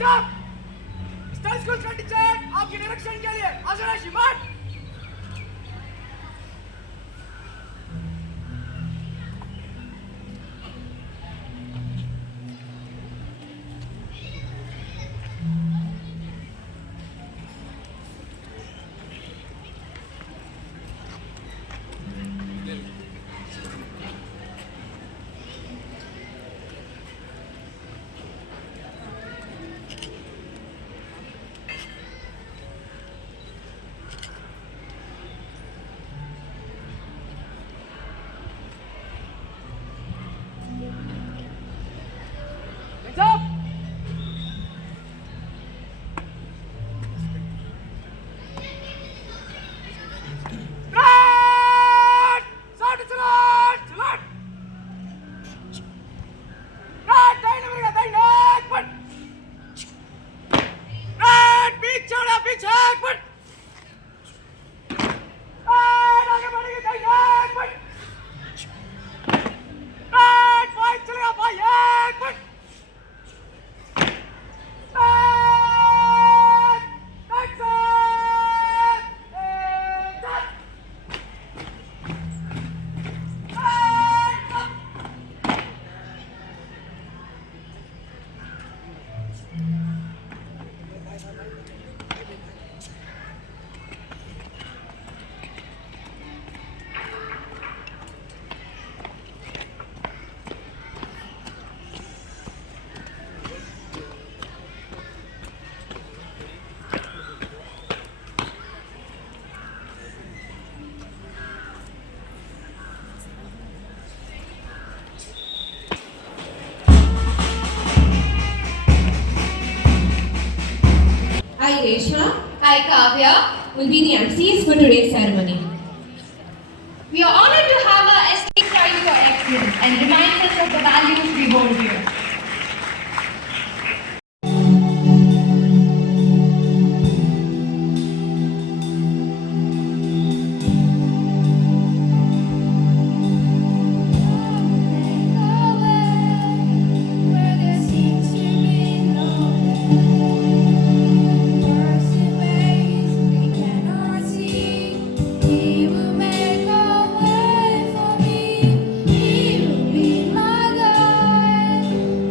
साहब, star school का टीचर आपके निरीक्षण के लिए हाजिर है श्रीमान। I, Reshma, I, Kavya, will be the MCs for today's ceremony. We are honored to have our esteemed Pride for Excellence and reminds us of the values we hold dear. He will be my God.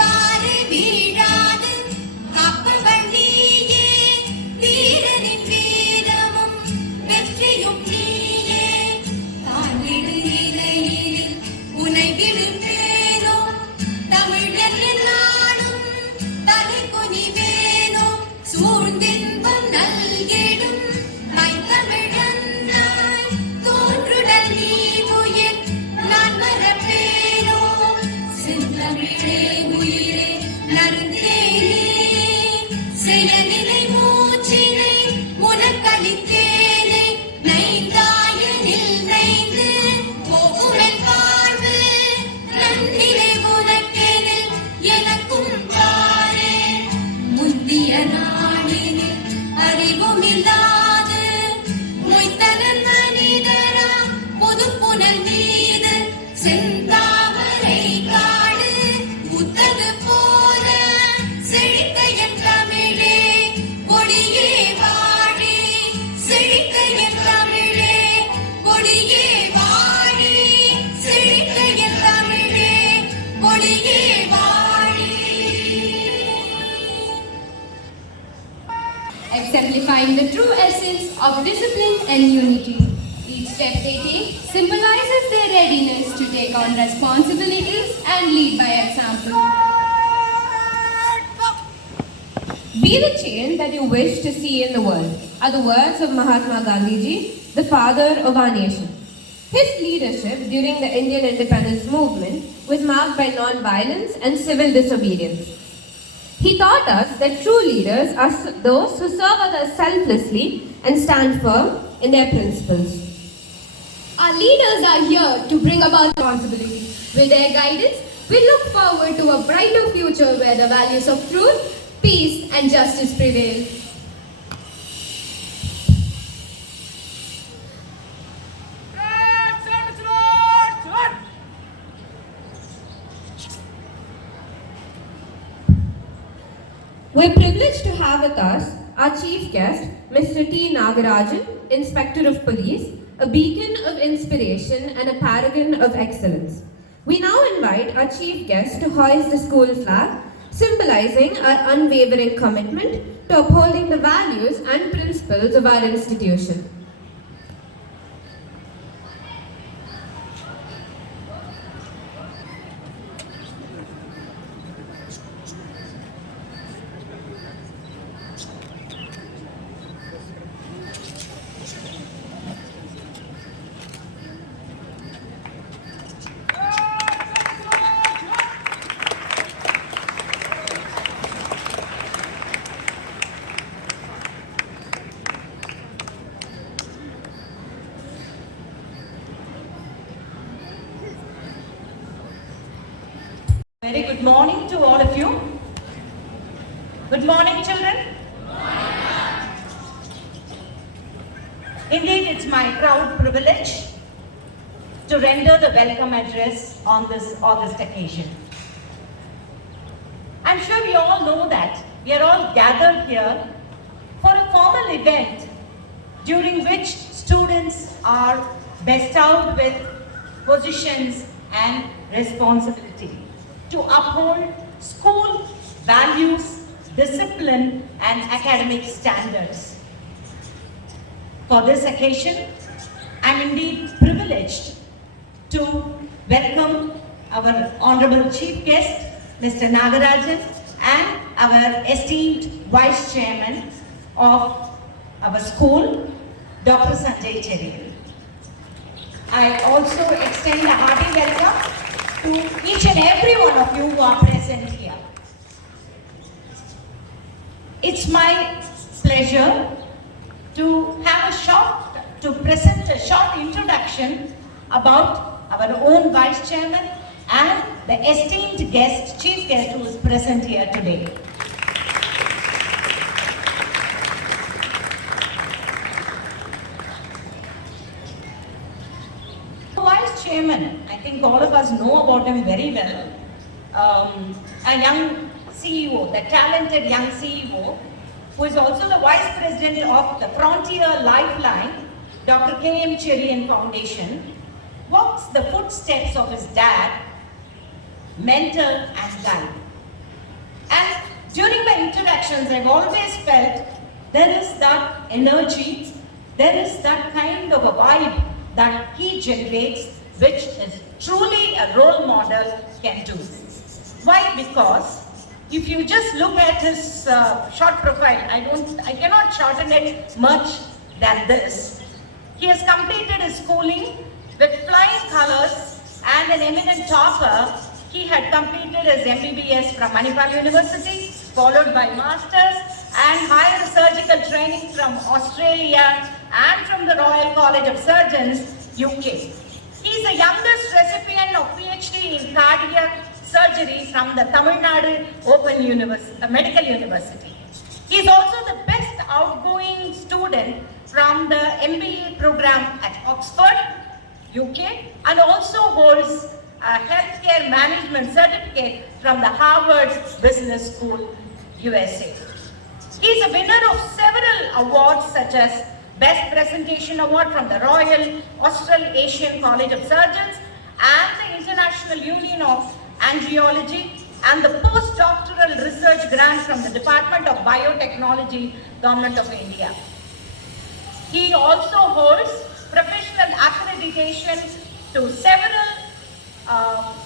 வாரி வீழாது காப்பவன் நீயே, வீரனின் வீரமும் வெற்றியும் நீயே. தாழ்விடு நிலையில் உனை விடுப்பேனோ, தமிழன் நாடும் தலை குனிவேனோ, சூழ்ந்தின்பம் நல்கிடும் மைத்தமிழன்னாய் தோன்றுடல் நீ உயிர் நான் மறப்பேனோ. செந்தமிழே உயிரே நறுந்தேனே, செயலிலை மூச்சினை உனக்களித்தேனே. நைந்தாயனில் நைந்து போகுமென் வாழ்வு, நன்னிலை உனக்கெனில் எனக்கும் பாரே. முந்திய நாளினில் அறிவுமில்லாது மொய்த்தனன் மனிதரா புதுப்புனல் மீது செந்தாமரை காடு பூத்தது போல செழித்த என் தமிழே, கொடியே வாழி. செழித்த என் தமிழே, கொடியே வாழி. செழித்த என் தமிழே, கொடியே வாழி. exemplifying the true essence of discipline and unity. Each step they take symbolizes their readiness to take on responsibilities and lead by example. Be the change that you wish to see in the world are the words of Mahatma Gandhi ji, the father of our nation. His leadership during the Indian independence movement was marked by non-violence and civil disobedience. He taught us that true leaders are those who serve others selflessly and stand firm in their principles. Our leaders are here to bring about responsibility. With their guidance, we look forward to a brighter future where the values of truth, peace, and justice prevail. We're privileged to have with us our chief guest, Mr. T. Nagarajan, Inspector of Police, a beacon of inspiration and a paragon of excellence. We now invite our chief guest to hoist the school flag, symbolizing our unwavering commitment to upholding the values and principles of our institution. Very good morning to all of you. Good morning, children. Indeed, it's my proud privilege to render the welcome address on this August occasion. I'm sure we all know that we are all gathered here for a formal event during which students are bestowed with positions and responsibility to uphold school values, discipline, and academic standards. For this occasion, I'm indeed privileged to welcome our Honorable Chief Guest, Mr. Nagarajan, and our esteemed Vice Chairman of our school, Dr. Sanjay Cheriyal. I also extend a hearty welcome to each and every one of you who are present here. It's my pleasure to present a short introduction about our own Vice Chairman and the esteemed guest, Chief Guest who is present here today. Vice Chairman, I think all of us know about him very well. A young CEO, the talented young CEO, who is also the Vice President of the Frontier Lifeline, Dr. K.M. Cherian Foundation, walks the footsteps of his dad, mentor and guide. interactions, I've always felt there is that energy, there is that kind of a vibe that he generates, which is truly a role model can do. Why? Because if you just look at his short profile, I cannot shorten it much than this. He has completed his schooling with flying colors and an eminent topper. He had completed his MBBS from Manipal University, followed by Masters and higher surgical training from Australia and from the Royal College of Surgeons, UK. He is the youngest recipient of PhD in cardiac surgery from the Tamil Nadu Open Medical University. He is also the best outgoing student from the MBA program at Oxford, UK, and also holds a healthcare management certificate from the Harvard Business School, USA. He is a winner of several awards such as Best Presentation Award from the Royal Australasian College of Surgeons and the International Union of Angiology and the Postdoctoral Research Grant from the Department of Biotechnology, Government of India. He also holds professional accreditation to several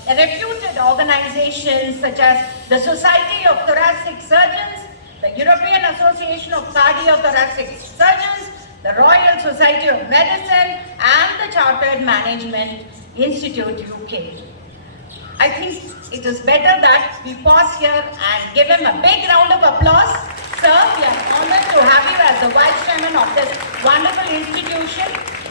reputed organizations such as the Society of Thoracic Surgeons, the European Association of Cardiothoracic Surgeons, the Royal Society of Medicine, and the Chartered Management Institute, UK. I think it is better that we pause here and give him a big round of applause. Sir, we are honored to have you as the Vice Chairman of this wonderful institution.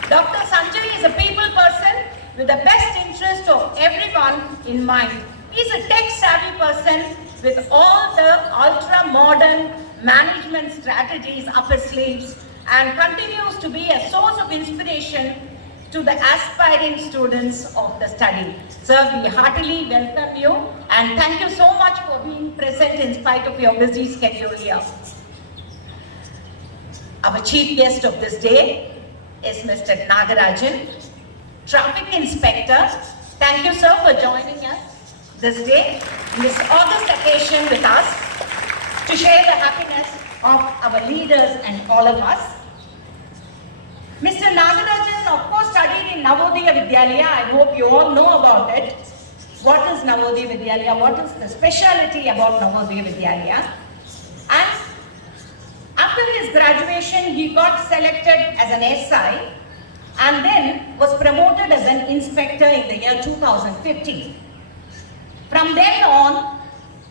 Dr. Sanjay is a people person with the best interest of everyone in mind. He is a tech-savvy person with all the ultra-modern management strategies up his sleeves and continues to be a source of inspiration to the aspiring students of the study. Sir, we heartily welcome you and thank you so much for being present in spite of your busy schedule here. Our chief guest of this day is Mr. Nagarajan, Traffic Inspector. Thank you, sir, for joining us this day, in this August occasion with us, to share the happiness of our leaders and all of us. Mr. Nagarajan, of course, studied in Navodaya Vidyalaya. I hope you all know about it. What is Navodaya Vidyalaya? What is the speciality about Navodaya Vidyalaya? And after his graduation, he got selected as an SI and then was promoted as an inspector in the year 2015. From then on,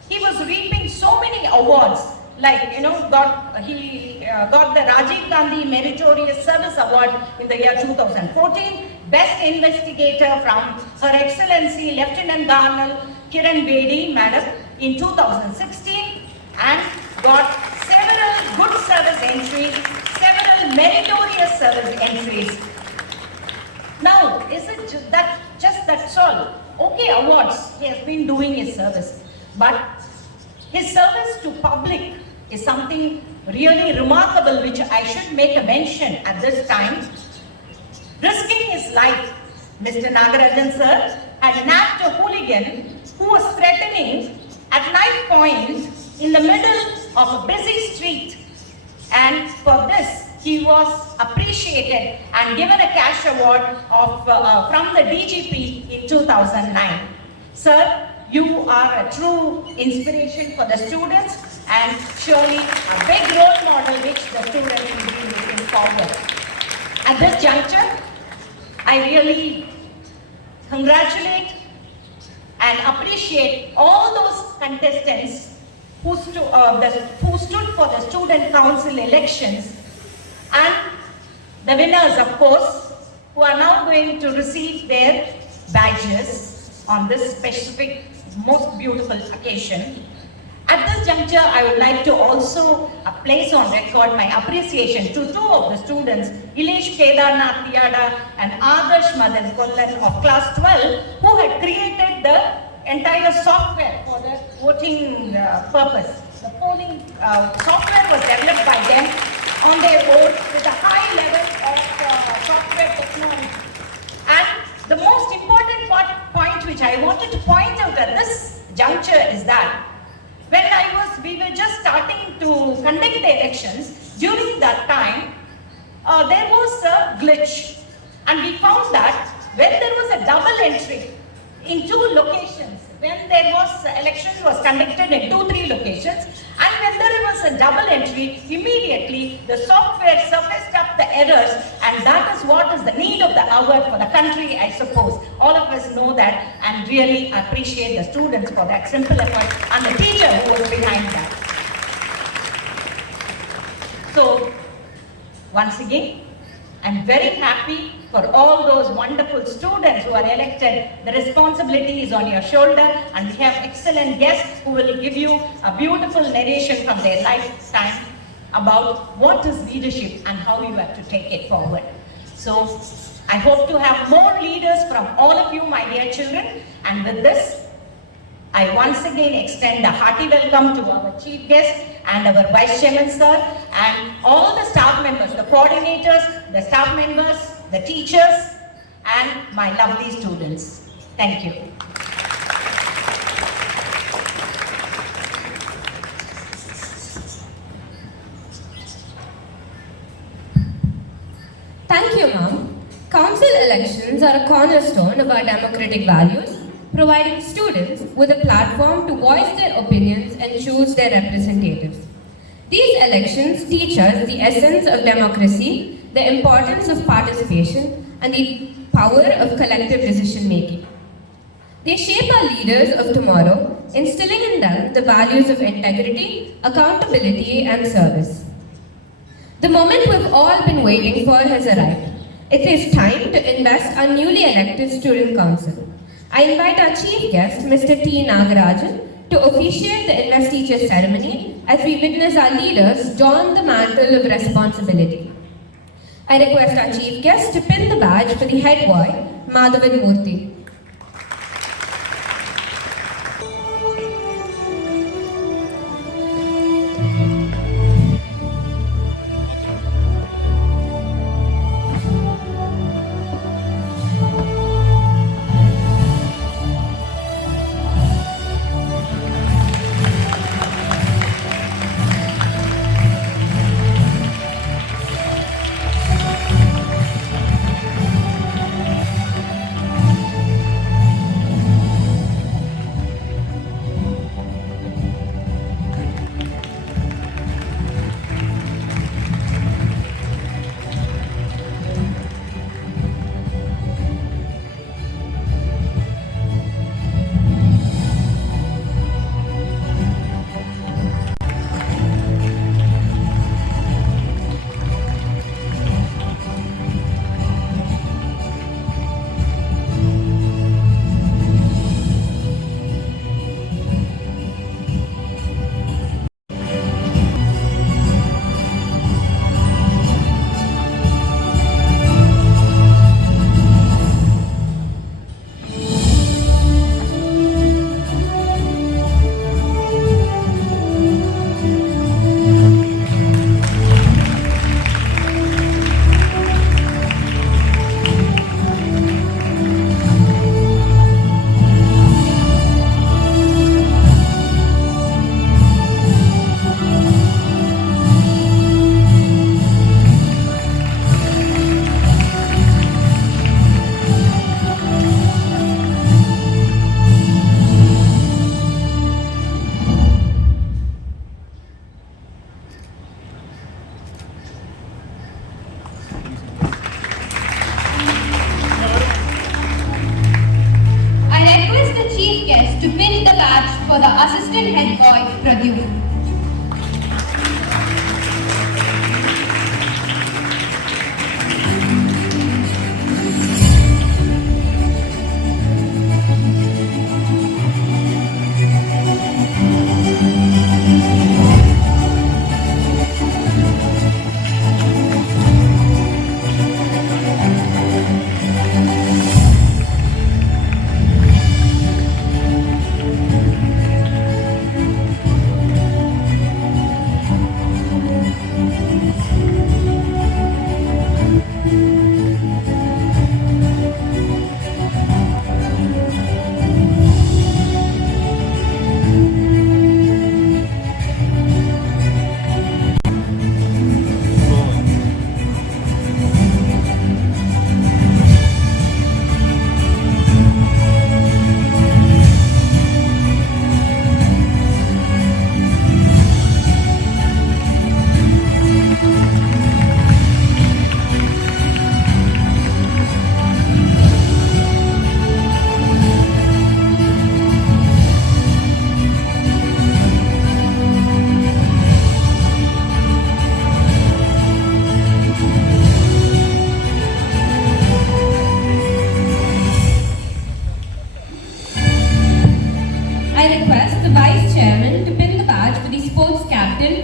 he was reaping so many awards, like, he got the Rajiv Gandhi Meritorious Service Award in the year 2014, Best Investigator from Her Excellency Lieutenant Colonel Kiran Bedi, Madam, in 2016, and got several good service entries, several meritorious service entries. Now, is it just that's all? Okay, awards, he has been doing his service, but his service to public is something really remarkable, which I should make a mention at this time. Risking his life, Mr. Nagarajan sir had nabbed a hooligan who was threatening at knife point in the middle of a busy street, and for this he was appreciated and given a cash award from the DGP in 2009. Sir, you are a true inspiration for the students and surely a big role model which the students will be looking forward. At this juncture, I really congratulate and appreciate all those contestants who stood for the Student Council elections, and the winners, of course, who are now going to receive their badges on this specific, most beautiful occasion. At this juncture, I would like to also place on record my appreciation to two of the students, Ilesh Kedarnath Tiyada and Adarsh Madan Kollan of class 12, who had created the entire software for the voting purpose. The polling software was developed by them on their own with a high level of software technology. And the most important point which I wanted to point out at this juncture is that when we were just starting to conduct the elections, during that time, there was a glitch. And we found that when there was a double entry in 2 locations, when there was elections was conducted in 2-3 locations, and when there was a double entry, immediately the software surfaced up the errors, and that is what is the need of the hour for the country, I suppose. All of us know that, and really appreciate the students for that simple effort and the teacher who was behind that. So, once again, I'm very happy for all those wonderful students who are elected. The responsibility is on your shoulder, and we have excellent guests who will give you a beautiful narration from their lifetime about what is leadership and how you have to take it forward. So, I hope to have more leaders from all of you, my dear children, and with this, I once again extend a hearty welcome to our chief guest and our vice chairman sir, and all the staff members, the coordinators, the staff members, the teachers, and my lovely students. Thank you. Thank you, Ma'am. Council elections are a cornerstone of our democratic values, providing students with a platform to voice their opinions and choose their representatives. These elections teach us the essence of democracy, the importance of participation, and the power of collective decision making. They shape our leaders of tomorrow, instilling in them the values of integrity, accountability, and service. The moment we've all been waiting for has arrived. It is time to invest our newly elected student council. I invite our chief guest, Mr. T. Nagarajan, to officiate the investiture ceremony as we witness our leaders don the mantle of responsibility. I request our chief guest to pin the badge for the head boy, Madhavan Murthy. To pin the badge for the assistant head boy, Pradyumna.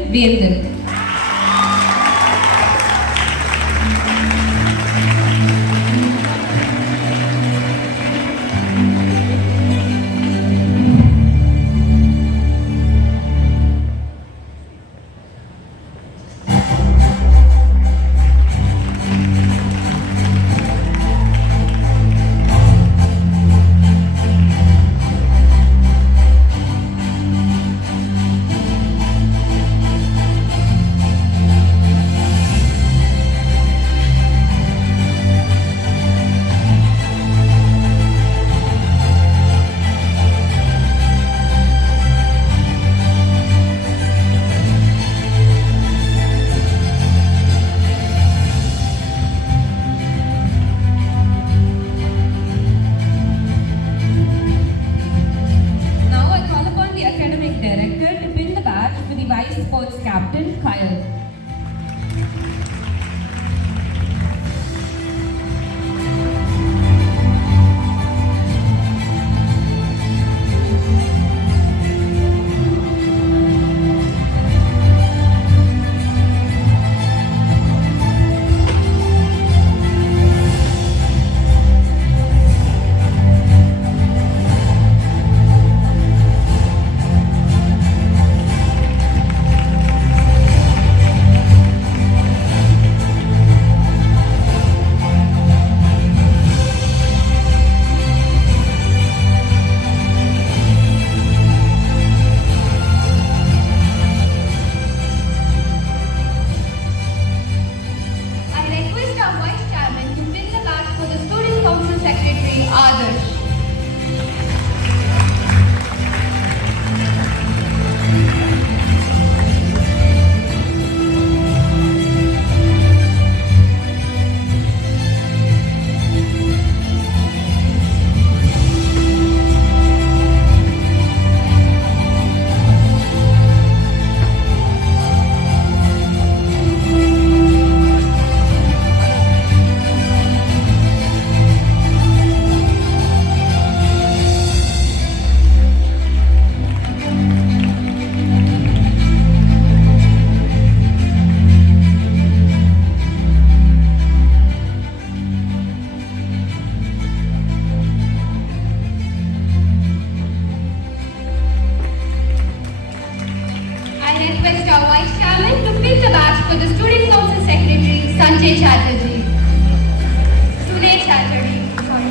Vendan. Now I call upon the academic director to pin the badge for the vice sports captain, Kyle. I request our Vice Chairman to pin the badge for the Student Council Secretary, Adarsh. I request our Vice Chairman to pin the badge for the Student Council Secretary, Sanjay Chatterjee. Sunay Chatterjee. Sorry.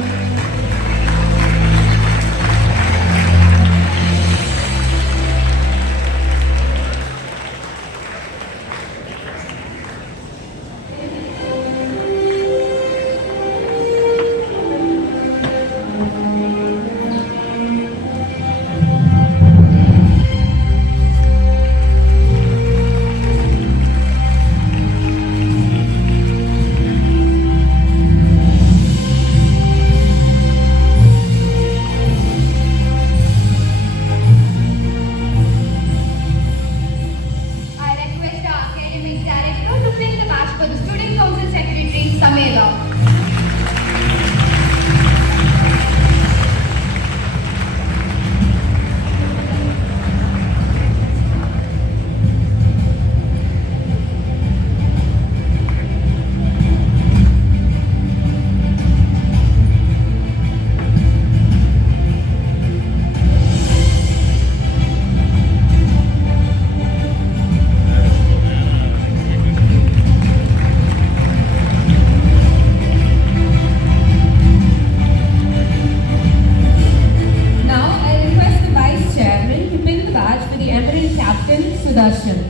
I request our academic director to pin the badge for the Student Council Secretary, Samira. Now I request the vice chairman to pin the badge for the emerald captain, Sudarshan.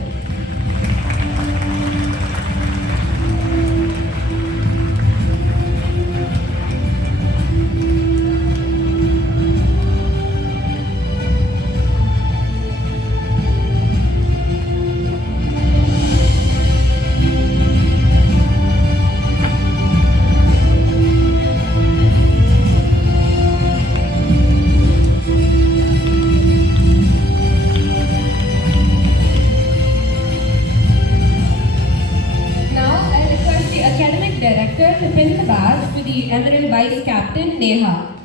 Director to pin the badge to the Emerald Vice Captain Neha.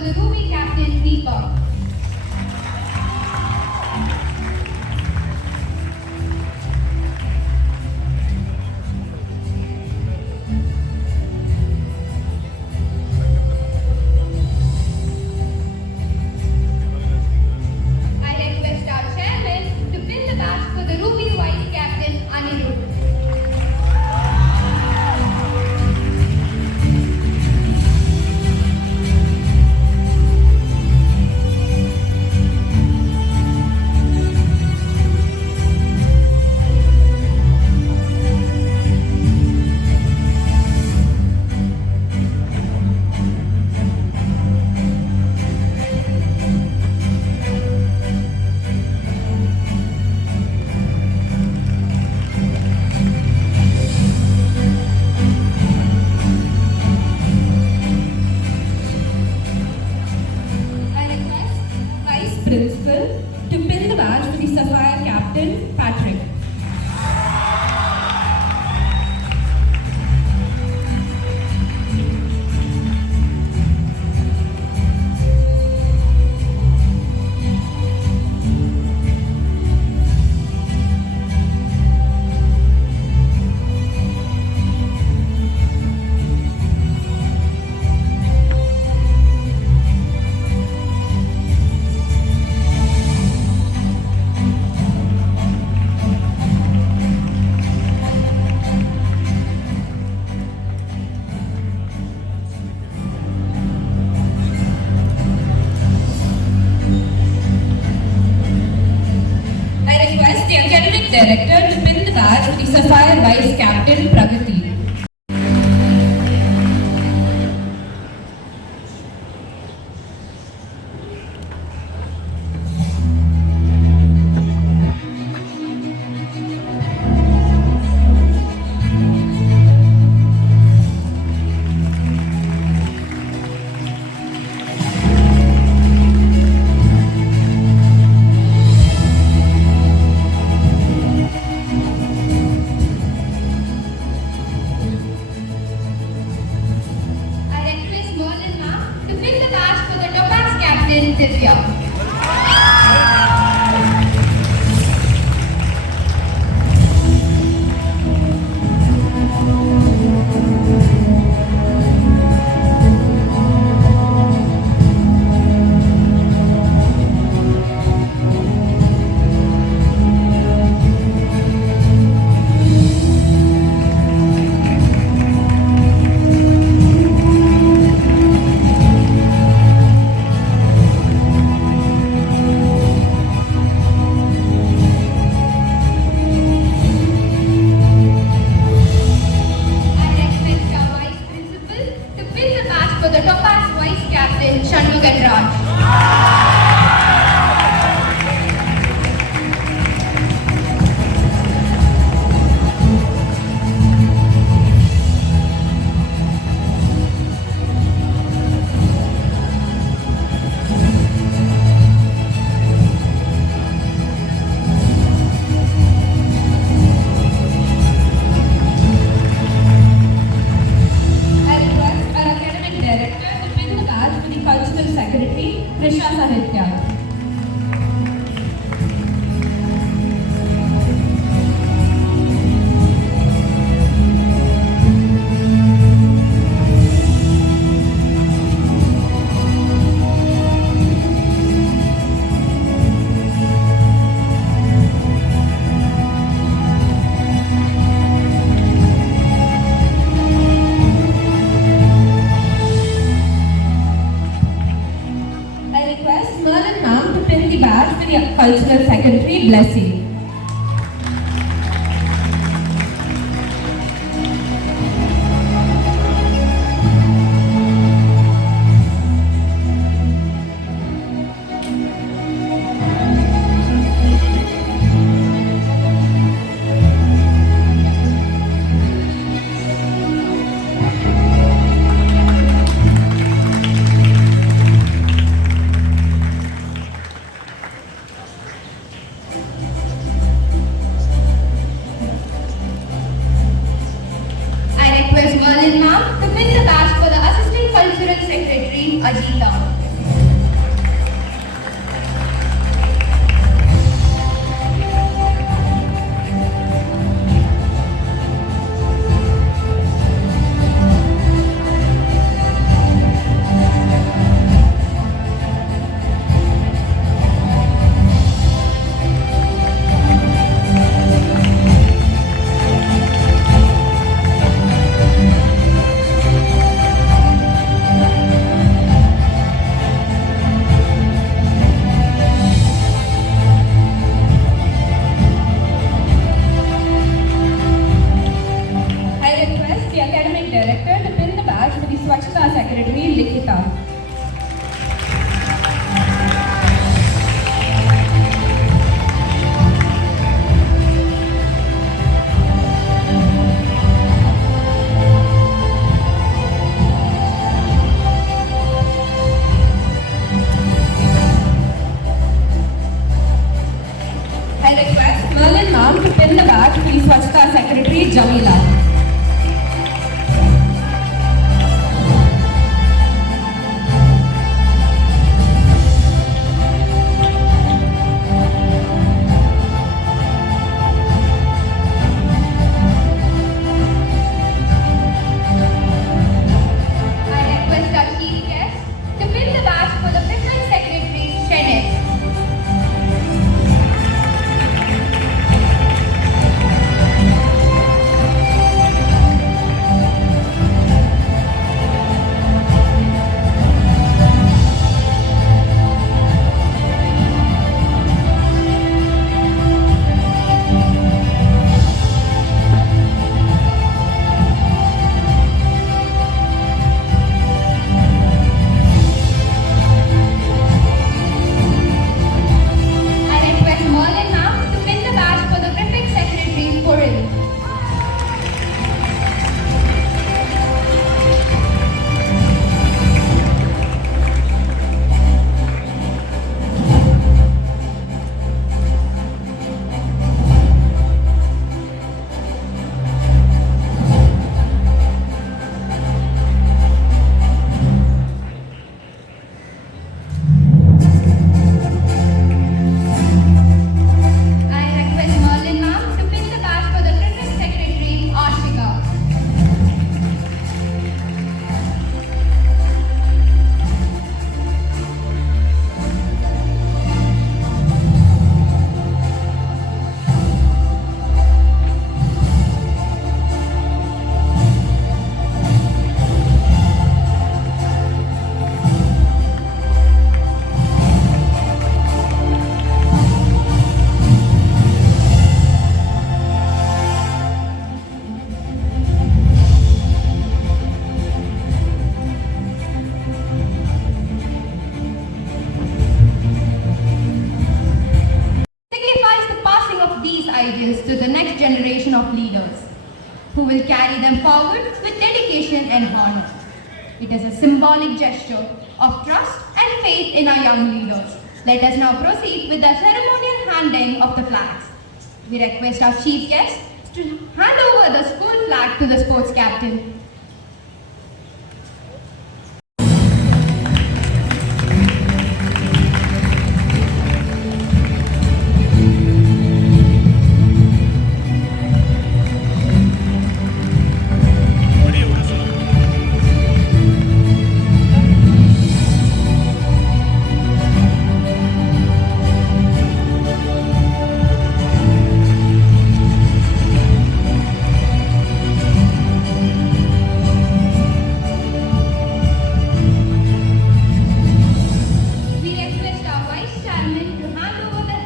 for the Ruby captain, Deepak. I request our chairman to pin the badge for the Ruby vice captain, Anirudh. I request Vice Principal to pin the badge for the Sapphire Captain, Patrick. I request the Academic Director to pin the badge for the Sapphire Vice Captain, Pragati. I request Merlin ma'am to pin the badge for the Topaz captain, Divya. I request our vice principal to pin the badge for the Topaz vice captain, Shanmugan Raj. I request our Academic Director to pin the badge for the Cultural Secretary, Krisha Sahitya. I request Merlin ma'am to pin the badge for the Cultural Secretary, Blessing. I request Merlin ma'am to pin the badge for the Assistant Cultural Secretary, Ajita. will carry them forward with dedication and honor. It is a symbolic gesture of trust and faith in our young leaders. Let us now proceed with the ceremonial handing of the flags. We request our chief guest to hand over the school flag to the sports captain. We request our vice chairman to hand over the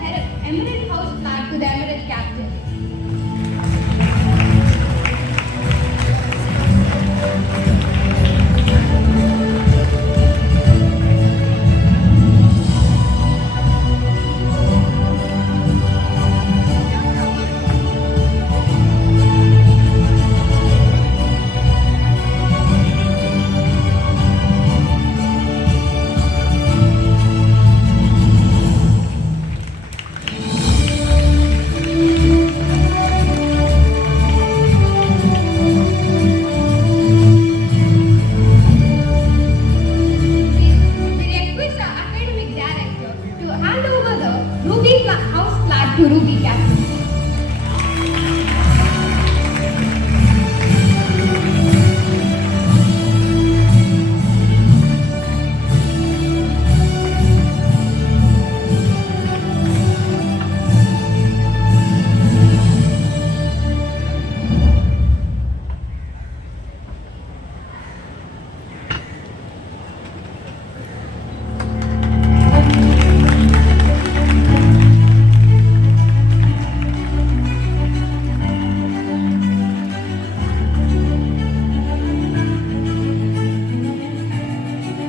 Emirate House flag to the Emirate captain. We request our academic director to hand over the Ruby House flag to Ruby captain.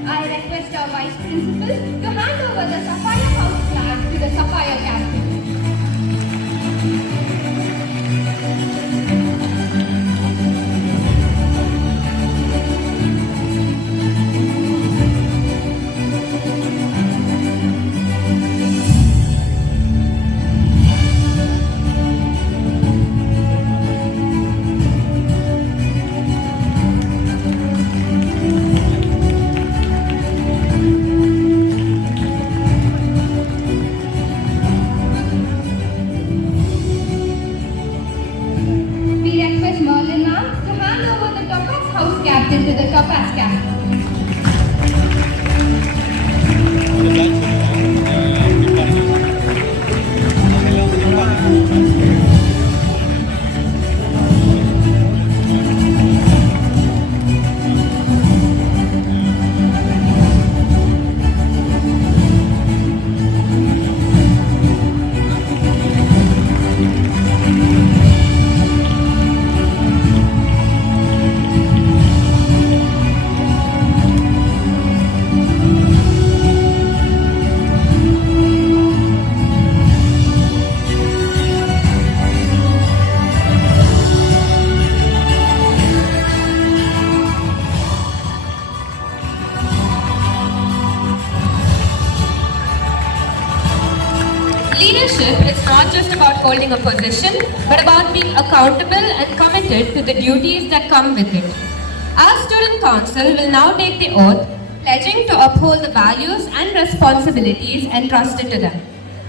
I request our vice principal to hand over the Sapphire House flag to the Sapphire captain. We request Merlin ma'am to hand over the Topaz House captain to the Topaz captain. Leadership is not just about holding a position, but about being accountable and committed to the duties that come with it. Our student council will now take the oath, pledging to uphold the values and responsibilities entrusted to them.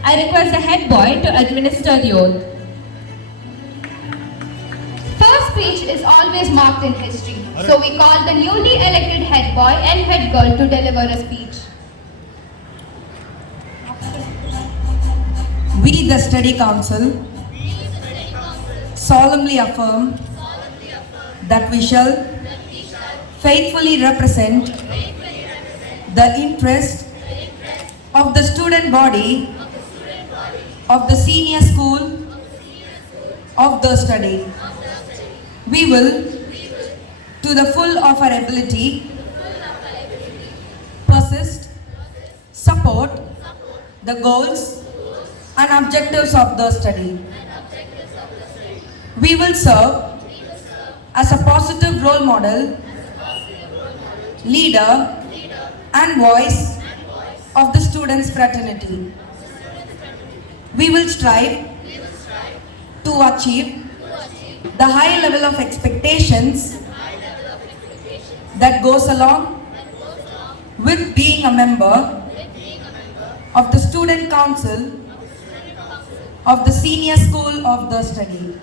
I request the head boy to administer the oath. First speech is always marked in history, so we call the newly elected head boy and head girl to deliver a speech. We, the Study Council, solemnly affirm that we shall faithfully represent the interest of the student body of the senior school of the study. We will, to the full of our ability, persist, support the goals and objectives of the study. We will serve as a positive role model, leader, and voice of the students' fraternity. We will strive to achieve the high level of expectations that goes along with being a member of the student council of the senior school of the study.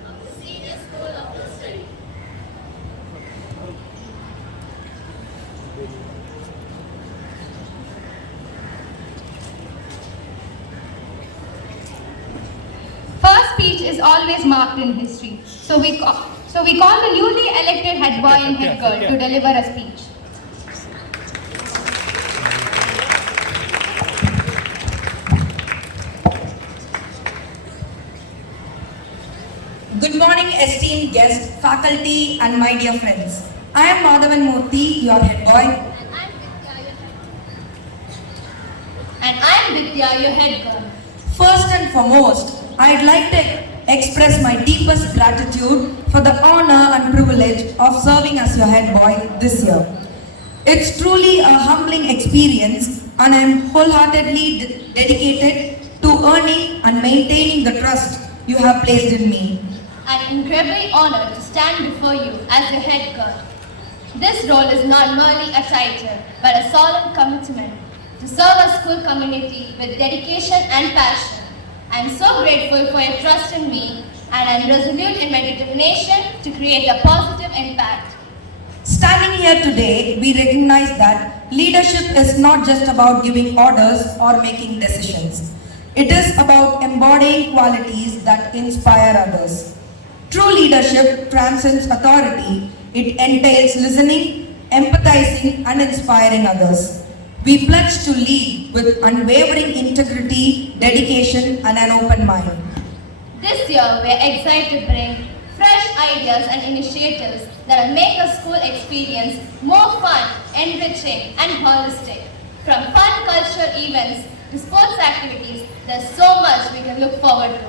First speech is always marked in history. So we call the newly elected head boy and head girl to deliver a speech. Good morning, esteemed guests, faculty, and my dear friends. I am Madhavan Murthy, your head boy. And I am Vidya, your head girl. First and foremost, I'd like to express my deepest gratitude for the honor and privilege of serving as your head boy this year. It's truly a humbling experience, and I'm wholeheartedly dedicated to earning and maintaining the trust you have placed in me. I'm incredibly honored to stand before you as your head girl. This role is not merely a title, but a solemn commitment to serve our school community with dedication and passion. I'm so grateful for your trust in me, and I'm resolute in my determination to create a positive impact. Standing here today, we recognize that leadership is not just about giving orders or making decisions. It is about embodying qualities that inspire others. True leadership transcends authority. It entails listening, empathizing, and inspiring others. We pledge to lead with unwavering integrity, dedication, and an open mind. This year, we are excited to bring fresh ideas and initiatives that will make a school experience more fun, enriching, and holistic. From fun cultural events to sports activities, there's so much we can look forward to.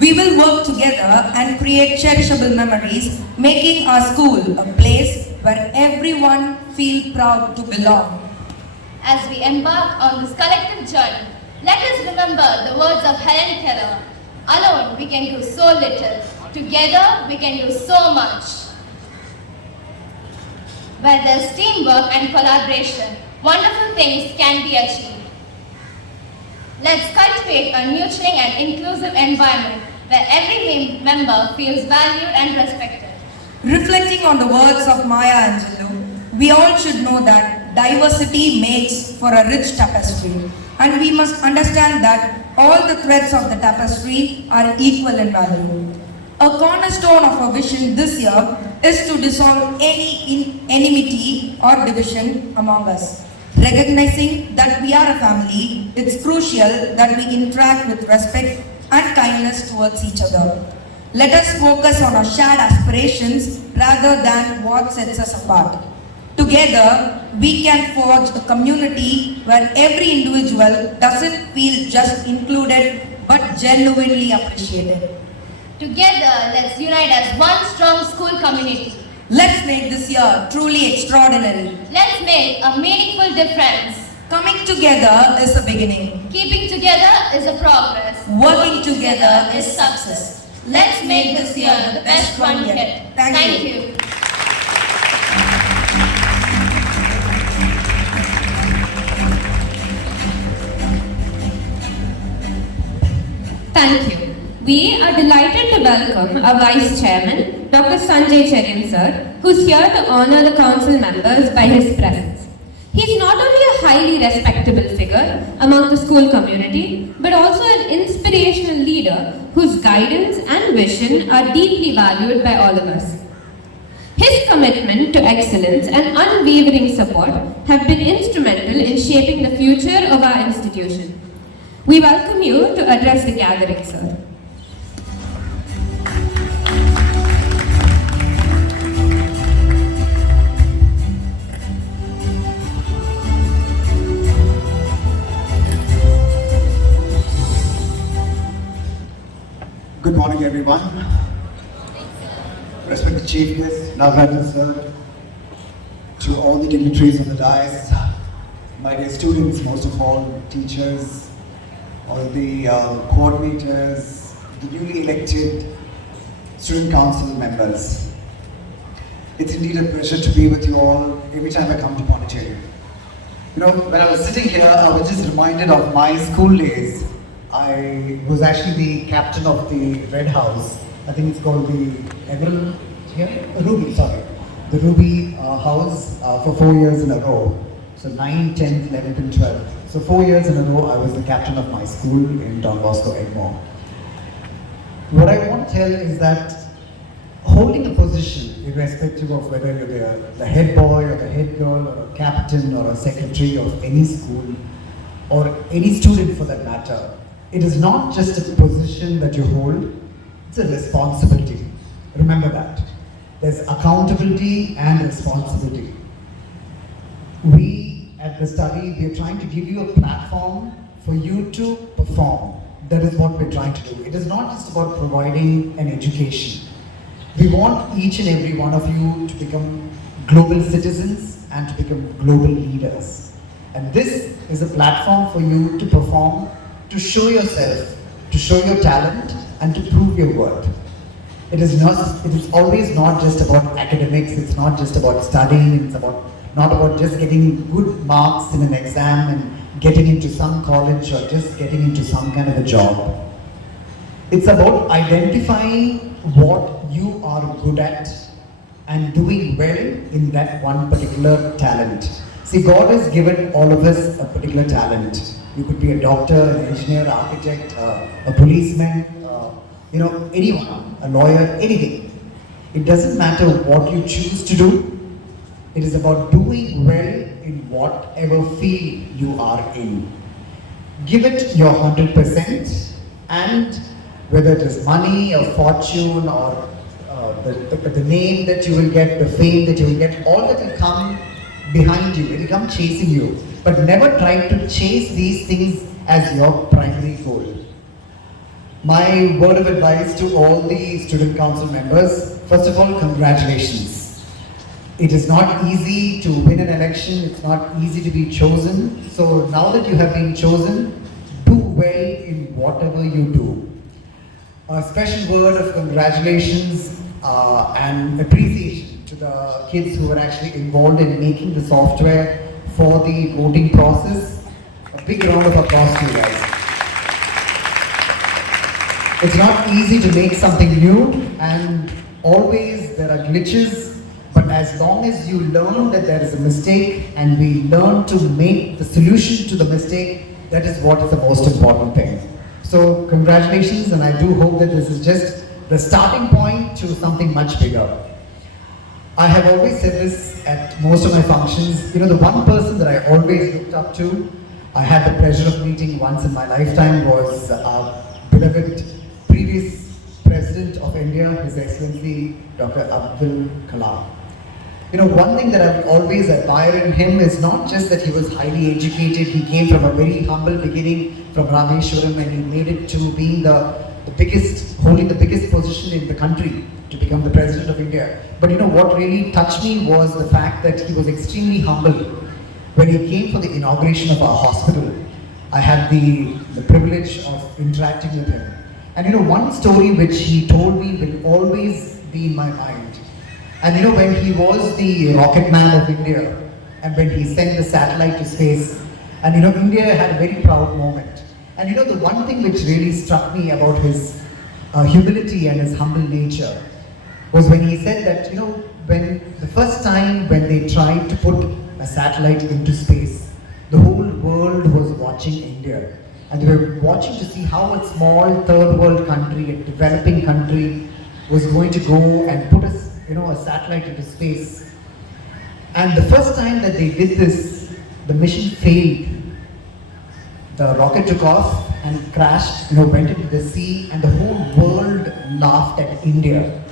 We will work together and create cherishable memories, making our school a place where everyone feels proud to belong. As we embark on this collective journey, let us remember the words of Helen Keller. Alone we can do so little, together we can do so much. Where there's teamwork and collaboration, wonderful things can be achieved. Let's cultivate a nurturing and inclusive environment where every member feels valued and respected. Reflecting on the words of Maya Angelou, we all should know that diversity makes for a rich tapestry, and we must understand that all the threads of the tapestry are equal in value. A cornerstone of our vision this year is to dissolve any enmity or division among us. Recognizing that we are a family, it's crucial that we interact with respect and kindness towards each other. Let us focus on our shared aspirations rather than what sets us apart. Together, we can forge a community where every individual doesn't feel just included but genuinely appreciated. Together, let's unite as one strong school community. Let's make this year truly extraordinary. Let's make a meaningful difference. Coming together is a beginning. Keeping together is a progress. Working together is success. Let's make this year the best one yet. Thank you. Thank you. We are delighted to welcome our Vice Chairman, Dr. Sanjay Cherian sir, who's here to honor the council members by his presence. He's not only a highly respectable figure among the school community, but also an inspirational leader whose guidance and vision are deeply valued by all of us. His commitment to excellence and unwavering support have been instrumental in shaping the future of our institution. We welcome you to address the gathering, sir. Good morning, everyone. Respected respected chief guest, Nagaraj sir, to all the dignitaries on the dais, my dear students, most of all, teachers, all the coordinators, the newly elected student council members. It's indeed a pleasure to be with you all every time I come to Pondicherry. You know, when I was sitting here, I was just reminded of my school days. I was actually the captain of the Red House. I think it's called the Emerald here? Ruby, sorry. The Ruby House for 4 years in a row. So 9, 10th, 11th and 12th. So 4 years in a row, I was the captain of my school in Don Bosco, Egmore. What I want to tell is that holding a position, irrespective of whether you're the head boy or the head girl or a captain or a secretary of any school or any student for that matter, it is not just a position that you hold, it's a responsibility. Remember that. There's accountability and responsibility. We at the study, we are trying to give you a platform for you to perform. That is what we're trying to do. It is not just about providing an education. We want each and every one of you to become global citizens and to become global leaders. And this is a platform for you to perform, to show yourself, to show your talent and to prove your worth. It is always not just about academics, it's not just about studying, it's not about just getting good marks in an exam and getting into some college or just getting into some kind of a job. It's about identifying what you are good at and doing well in that one particular talent. See, God has given all of us a particular talent. You could be a doctor, an engineer, architect, a policeman, anyone, a lawyer, anything. It doesn't matter what you choose to do. It is about doing well in whatever field you are in. Give it your 100%, and whether it is money or fortune or the name that you will get, the fame that you will get, all that will come behind you, it will come chasing you. But never try to chase these things as your primary goal. My word of advice to all the student council members, first of all, congratulations. It is not easy to win an election, it's not easy to be chosen. So now that you have been chosen, do well in whatever you do. A special word of congratulations and appreciation to the kids who were actually involved in making the software for the voting process. A big round of applause to you guys. It's not easy to make something new, and always there are glitches. But as long as you learn that there is a mistake and we learn to make the solution to the mistake, that is what is the most important thing. So congratulations, and I do hope that this is just the starting point to something much bigger. I have always said this at most of my functions. You know, the one person that I always looked up to, I had the pleasure of meeting once in my lifetime, was our beloved previous President of India, His Excellency Dr. Abdul Kalam. You know, one thing that I've always admired in him is not just that he was highly educated, he came from a very humble beginning from Rameshwaram, and he made it to being holding the biggest position in the country, to become the President of India. But you know, what really touched me was the fact that he was extremely humble. When he came for the inauguration of our hospital, I had the privilege of interacting with him. And you know, one story which he told me will always be in my mind. And you know, when he was the rocket man of India, and when he sent the satellite to space, and you know, India had a very proud moment. And you know, the one thing which really struck me about his humility and his humble nature was when he said that, you know, when the first time when they tried to put a satellite into space, the whole world was watching India. And they were watching to see how a small third world country, a developing country, was going to go and put a satellite into space. And the first time that they did this, the mission failed. The rocket took off and crashed, went into the sea, and the whole world laughed at India.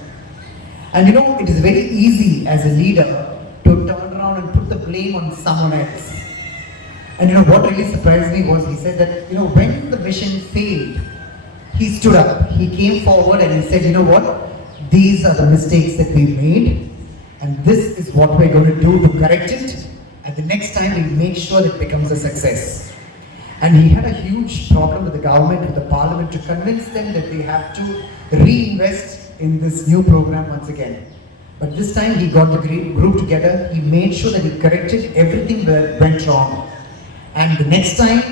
And you know, it is very easy as a leader to turn around and put the blame on someone else. And you know, what really surprised me was he said that, when the mission failed, he stood up, he came forward and he said, you know what, these are the mistakes that we made, and this is what we're going to do to correct it, and the next time we make sure that it becomes a success. And he had a huge problem with the government, with the parliament, to convince them that they have to reinvest in this new program once again. But this time he got the group together, he made sure that he corrected everything that went wrong. And the next time,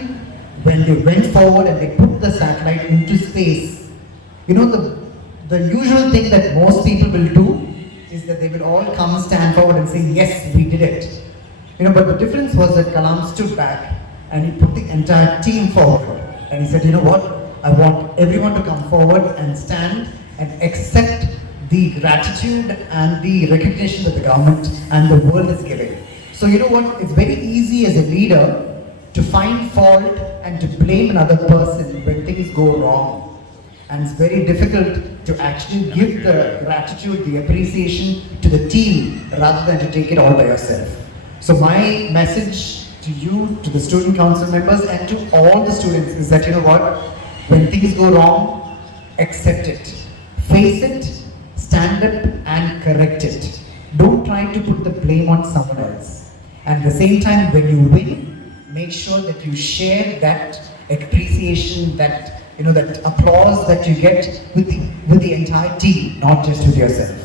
when they went forward and they put the satellite into space, you know, the usual thing that most people will do is that they will all come stand forward and say, yes, we did it. You know, but the difference was that Kalam stood back and he put the entire team forward. And he said, you know what, I want everyone to come forward and stand and accept the gratitude and the recognition that the government and the world is giving. So you know what, it's very easy as a leader to find fault and to blame another person when things go wrong. And it's very difficult to actually give the gratitude, the appreciation to the team rather than to take it all by yourself. So my message to you, to the student council members and to all the students is that, you know what, when things go wrong, accept it, face it, stand up and correct it. Don't try to put the blame on someone else. And at the same time, when you win, make sure that you share that appreciation, that, you know, that applause that you get with the entire team, not just with yourself.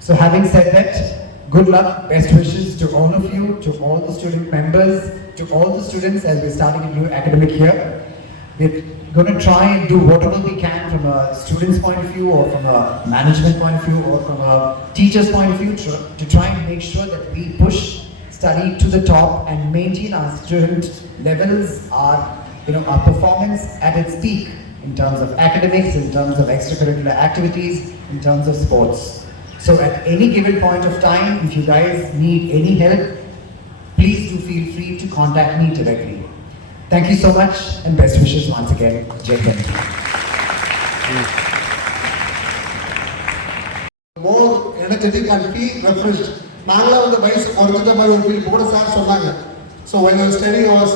So having said that, good luck, best wishes to all of you, to all the student members, to all the students as we're starting a new academic year. We're going to try and do whatever we can from a student's point of view or from a management point of view or from a teacher's point of view to try and make sure that we push study to the top and maintain our student levels, our performance at its peak in terms of academics, in terms of extracurricular activities, in terms of sports. So at any given point of time, if you guys need any help, please do feel free to contact me directly. Thank you so much and best wishes once again. Jai Hind. More energetic and feel refreshed. நாங்களா வந்து வயசு குறைஞ்ச மாதிரி ஒரு ஃபீல் கூட சார் சொன்னாங்க. So when I was studying I was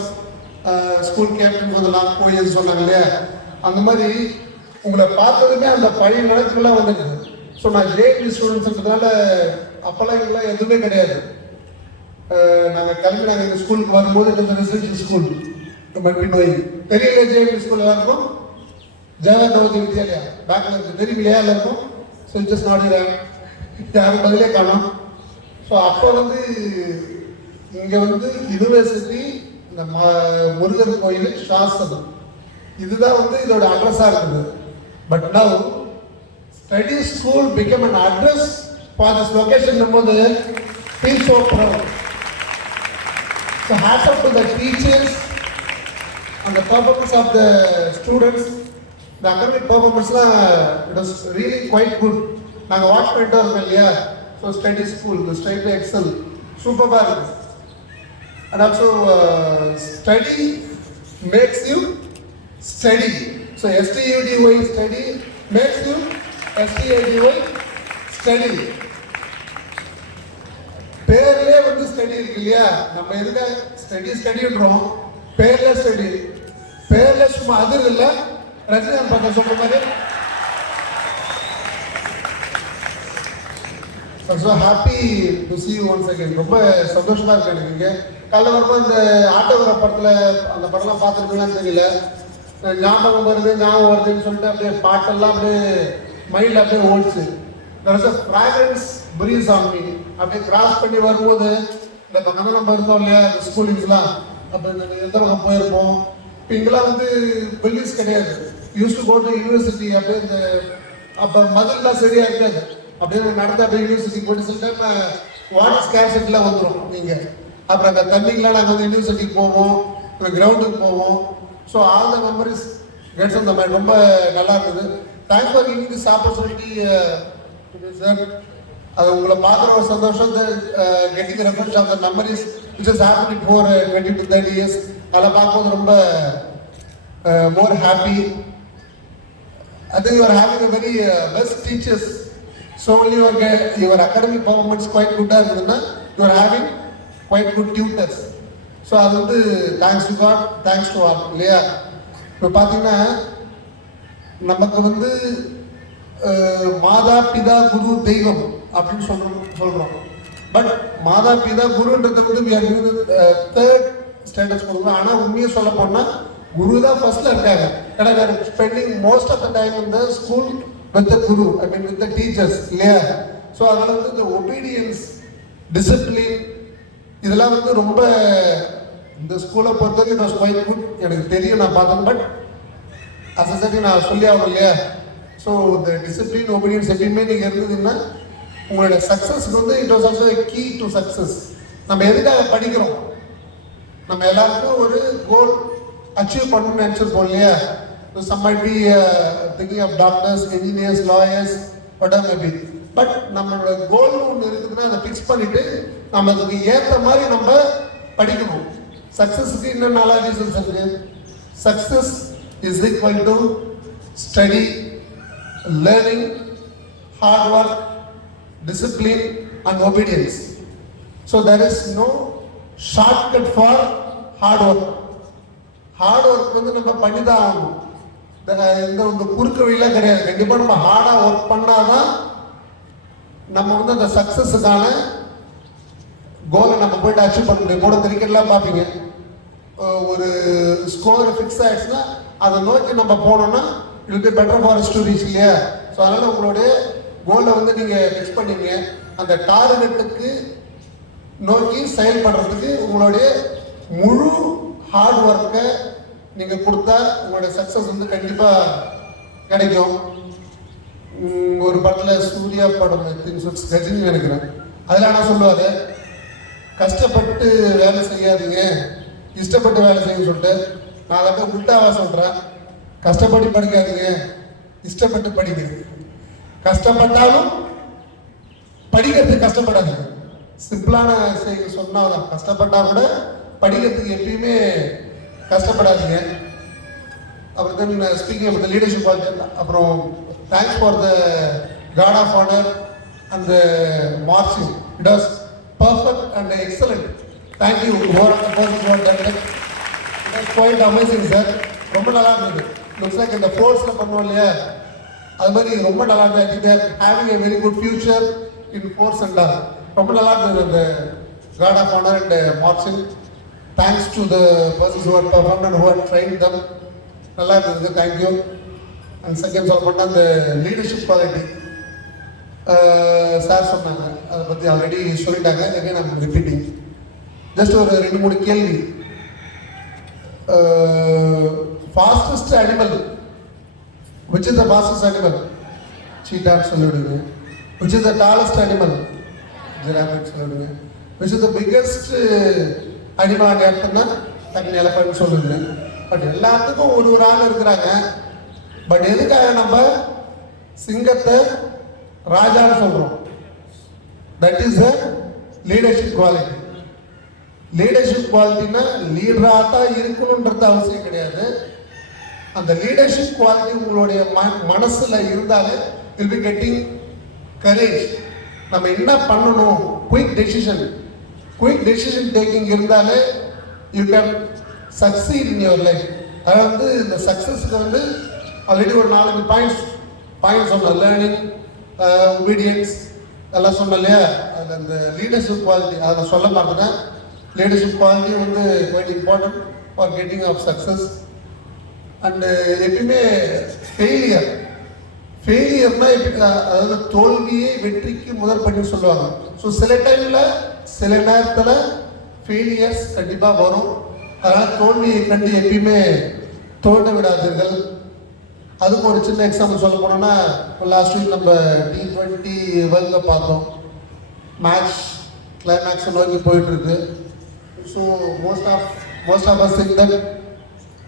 school captain for the last 4 years சொன்னாங்க இல்லையா, அந்த மாதிரி உங்களை பார்த்ததுமே அந்த பழைய நிலத்துக்குலாம் வந்துடுது. ஸோ நான் ஜேஎன்டி ஸ்டூடெண்ட்ஸ்ன்றதுனால அப்போல்லாம் எங்கெல்லாம் எதுவுமே கிடையாது. நாங்கள் கிளம்பி நாங்கள் எங்கள் ஸ்கூலுக்கு வரும்போது இந்த ரெசிடென்ஷியல் ஸ்கூல் தெரியல, ஜேஎன்டி ஸ்கூல் எல்லாருக்கும் ஜவஹர் நவோதய வித்யாலயா பேக்கில் இருக்குது, தெரியலையா எல்லாருக்கும்? ஸோ ஜஸ்ட் நாட் யாரும் பதிலே காணும். ஸோ அப்போ வந்து இங்கே வந்து யூனிவர்சிட்டி, இந்த முருகர் கோயில், சாஸ்திரம், இதுதான் வந்து இதோட அட்ரஸாக இருக்குது. But now study school become an address for this location போது feel so proud. So hats off to the teachers and the performance of the students. The academic performanceலாம் it was really quite good. நாங்கள் watch பண்ணிட்டு இருக்கோம் இல்லையா. So study school, study to excel, சூப்பராக இருக்குது. And also study makes you study. So STUDY study makes you STADY study. பேர்லேயே வந்து ஸ்டடி இருக்கு இல்லையா, நம்ம எதுக்கு ஸ்டடின்றோம், பேர்ல ஸ்டடி, பேர்ல சும்மா அது இல்லை. ரஜினிகாந்த் பக்கம் சொல்ற மாதிரி so happy to C you once again. ரொம்ப சந்தோஷமா இருக்கு எனக்கு. இங்கே காலைல வரும்போது இந்த ஆட்டோகிற படத்தில் அந்த படம்லாம் பார்த்துருக்கீங்களான்னு தெரியல, ஞாபகம் வருதுன்னு சொல்லிட்டு அப்படியே பாட்டெல்லாம் அப்படியே மைண்டில் அப்படியே ஓடிச்சு. Fragrance breeze on me. அப்படியே கிராஸ் பண்ணி வரும்போது இந்த பக்கம் நம்ம இருந்தோம் இல்லையா, ஸ்கூலிங்ஸ்லாம், அப்போ இந்த எந்த பக்கம் போயிருப்போம். இப்போ இங்கெல்லாம் வந்து பில்டிங்ஸ் கிடையாது. Use to go to university. அப்படியே இந்த அப்போ மதுரெலாம் சரியாக இருக்காது. அப்படியே நடந்து அப்படியே யூனிவர்சிட்டி போட்டு சில டைம் வாட்டர் ஸ்கேர்சிட்டிலாம் வந்துடும் நீங்கள். அப்புறம் அந்த தண்ணிங்கெலாம் நாங்கள் வந்து யூனிவர்சிட்டிக்கு போவோம், கிரவுண்டுக்கு போவோம். So all the memories gets on the mind. ரொம்ப நல்லா இருந்தது. Thanks for giving this opportunity sir. அது உங்களை பார்க்குற ஒரு சந்தோஷம், getting reference of the memories which has happened for 20 to 30 years. அதை பார்க்கும்போது ரொம்ப more happy. I think you are having a very best teachers. So only your academic performance quite good இருந்ததுன்னா you are having quite good tutors. So அது வந்து thanks to God, thanks to all இல்லையா. இப்போ பார்த்தீங்கன்னா நமக்கு வந்து மாதா பிதா குரு தெய்வம் அப்படின்னு சொல்றோம். பட் மாதா பிதா குருன்றதை வந்து தேர்ட் ஸ்டேட்டஸ் கொடுக்குறோம். ஆனால் உண்மையை சொல்ல போனால் குரு தான் ஃபர்ஸ்ட்ல இருக்காங்க. ஏன்னா வேறு spending most of the time இந்த school with the guru, I mean with the teachers இல்லையா? ஸோ அதில் வந்து இந்த ஒபீடியன்ஸ், டிசிப்ளின் இதெல்லாம் வந்து ரொம்ப இந்த ஸ்கூலை பொறுத்தவரைக்கும் இட் வாஸ் குவைட் குட். எனக்கு தெரியும், நான் பார்த்தேன். பட் அசசரி நான் சொல்லி ஆகணும் இல்லையா? ஸோ இந்த டிசிப்ளின், ஒபீடியன்ஸ் எப்பயுமே நீங்கள் இருந்ததுன்னா உங்களோட சக்ஸஸ்க்கு வந்து it was also key to success. நம்ம எதுக்காக படிக்கிறோம்? நம்ம எல்லாருக்கும் ஒரு கோல் அச்சீவ் பண்ணணும்னு நினச்சிருப்போம் இல்லையா? Some might be thinking of doctors, engineers, lawyers, whatever may be. But நம்மளோட கோல்னு ஒன்று இருக்குதுன்னா அதை ஃபிக்ஸ் பண்ணிட்டு நம்ம அதுக்கு ஏற்ற மாதிரி நம்ம படிக்கணும். சக்ஸஸுக்கு இன்னும் நல்லா ரீசன்ஸ் இருக்கு. Success is equal to study, learning, hard work, discipline and obedience. So there is no shortcut for hard work. Hard work வந்து நம்ம பண்ணி தான் ஆகணும். இந்த குறுக்கு வழியெல்லாம் கிடையாது. கண்டிப்பாக நம்ம ஹார்டாக ஒர்க் பண்ணாதான் நம்ம வந்து அந்த சக்ஸஸுக்கான கோலை நம்ம போயிட்டு அச்சீவ் பண்ண முடியும். கூட கிரிக்கெட்லாம் பார்ப்பீங்க, ஒரு ஸ்கோர் ஃபிக்ஸ் ஆகிடுச்சுன்னா அதை நோக்கி நம்ம போனோம்னா it will be better for us to reach இல்லையா? ஸோ அதனால் உங்களுடைய கோலை வந்து நீங்கள் ஃபிக்ஸ் பண்ணீங்க. அந்த டார்கெட்டுக்கு நோக்கி செயல்படுறதுக்கு உங்களுடைய முழு ஹார்ட் ஒர்க்கை நீங்கள் கொடுத்தா உங்களுடைய சக்ஸஸ் வந்து கண்டிப்பாக கிடைக்கும். ஒரு படத்தில் சூர்யா படம் கஜினி நினைக்கிறேன், அதில் என்ன சொல்லுவார், கஷ்டப்பட்டு வேலை செய்யாதீங்க, இஷ்டப்பட்டு வேலை செய்ய சொல்லிட்டு. நான் அதை உல்டாவா சொல்கிறேன், கஷ்டப்பட்டு படிக்காதீங்க, இஷ்டப்பட்டு படிக்கிறது. கஷ்டப்பட்டாலும் படிக்கிறதுக்கு கஷ்டப்படாதீங்க. சிம்பிளான செய்தி சொன்னால் கஷ்டப்பட்டா கூட படிக்கிறதுக்கு எப்பயுமே கஷ்டப்படாதீங்க. அப்புறம் then speaking of the leadership quality, அப்புறம் thanks for the guard of honour and the marching. It was perfect and excellent. Thank you over all the persons who have done it. It was quite amazing sir. ரொம்ப நல்லா இருந்தது. Looks like இந்த ஃபோர்ஸில் பண்ணுவோம் இல்லையா, அது மாதிரி ரொம்ப நல்லா இருந்தது. I think they're having a very good future in force and all. ரொம்ப நல்லா இருந்தது அந்த guard of honour and marching. Thanks to the persons who have performed and who have trained them. நல்லா இருந்தது, தேங்க்யூ. அண்ட் செகண்ட் சொல்ல பண்ணால் அந்த leadership quality sir சொன்னாங்க, அதை பற்றி ஆல்ரெடி சொல்லிட்டாங்க. Again I'm repeating. ஜஸ்ட் ஒரு 2-3 கேள்வி. Fastest animal, which is the fastest animal? Cheetah சொல்லிடுங்க. Which is the tallest animal? Giraffe சொல்லிடுங்க. Which is the biggest animal on earth? An elephant சொல்லுங்க. பட் எல்லாத்துக்கும் ஒரு ஆள் இருக்கிறாங்க. பட் எதுக்காக நம்ம சிங்கத்தை ராஜான்னு சொல்றோம்? That is a leadership quality. Leadership குவாலிட்டினா லீடராக தான் இருக்கணுன்றது அவசியம் கிடையாது. அந்த லீடர்ஷிப் குவாலிட்டி உங்களுடைய மனசுல இருந்தாலே வில் பி கெட்டிங் கரேஜ். நம்ம என்ன பண்ணணும், குயிக் டெசிஷன் டேக்கிங் இருந்தாலே you can succeed in your life. அதாவது வந்து இந்த சக்ஸஸ்க்கு வந்து ஆல்ரெடி ஒரு 4 பாயிண்ட்ஸ் சொன்னேன். லேர்னிங், ஒபீடியன்ஸ் எல்லாம் சொன்னேன் இல்லையா? அதில் அந்த லீடர்ஷிப் குவாலிட்டி அதை சொல்ல மாட்டேன். லீடர்ஷிப் குவாலிட்டி வந்து quite important for getting of success. And எப்பயுமே ஃபெயிலியர்னா அதாவது தோல்வியே வெற்றிக்கு முதல் படின்னு சொல்லுவாங்க. ஸோ சில நேரத்தில் ஃபெயிலியர்ஸ் கண்டிப்பாக வரும். அதனால் தோல்வியை கண்டு எப்பயுமே தோண்ட விடாதீர்கள். அதுக்கு ஒரு சின்ன எக்ஸாம்பிள் சொல்ல போனோம்னா, லாஸ்ட் வீக் நம்ம T20 வேர்ல்ட் கப் பார்த்தோம். மேட்ச் கிளைமேக்ஸ் நோக்கி போயிட்டுருக்கு. So most of us think that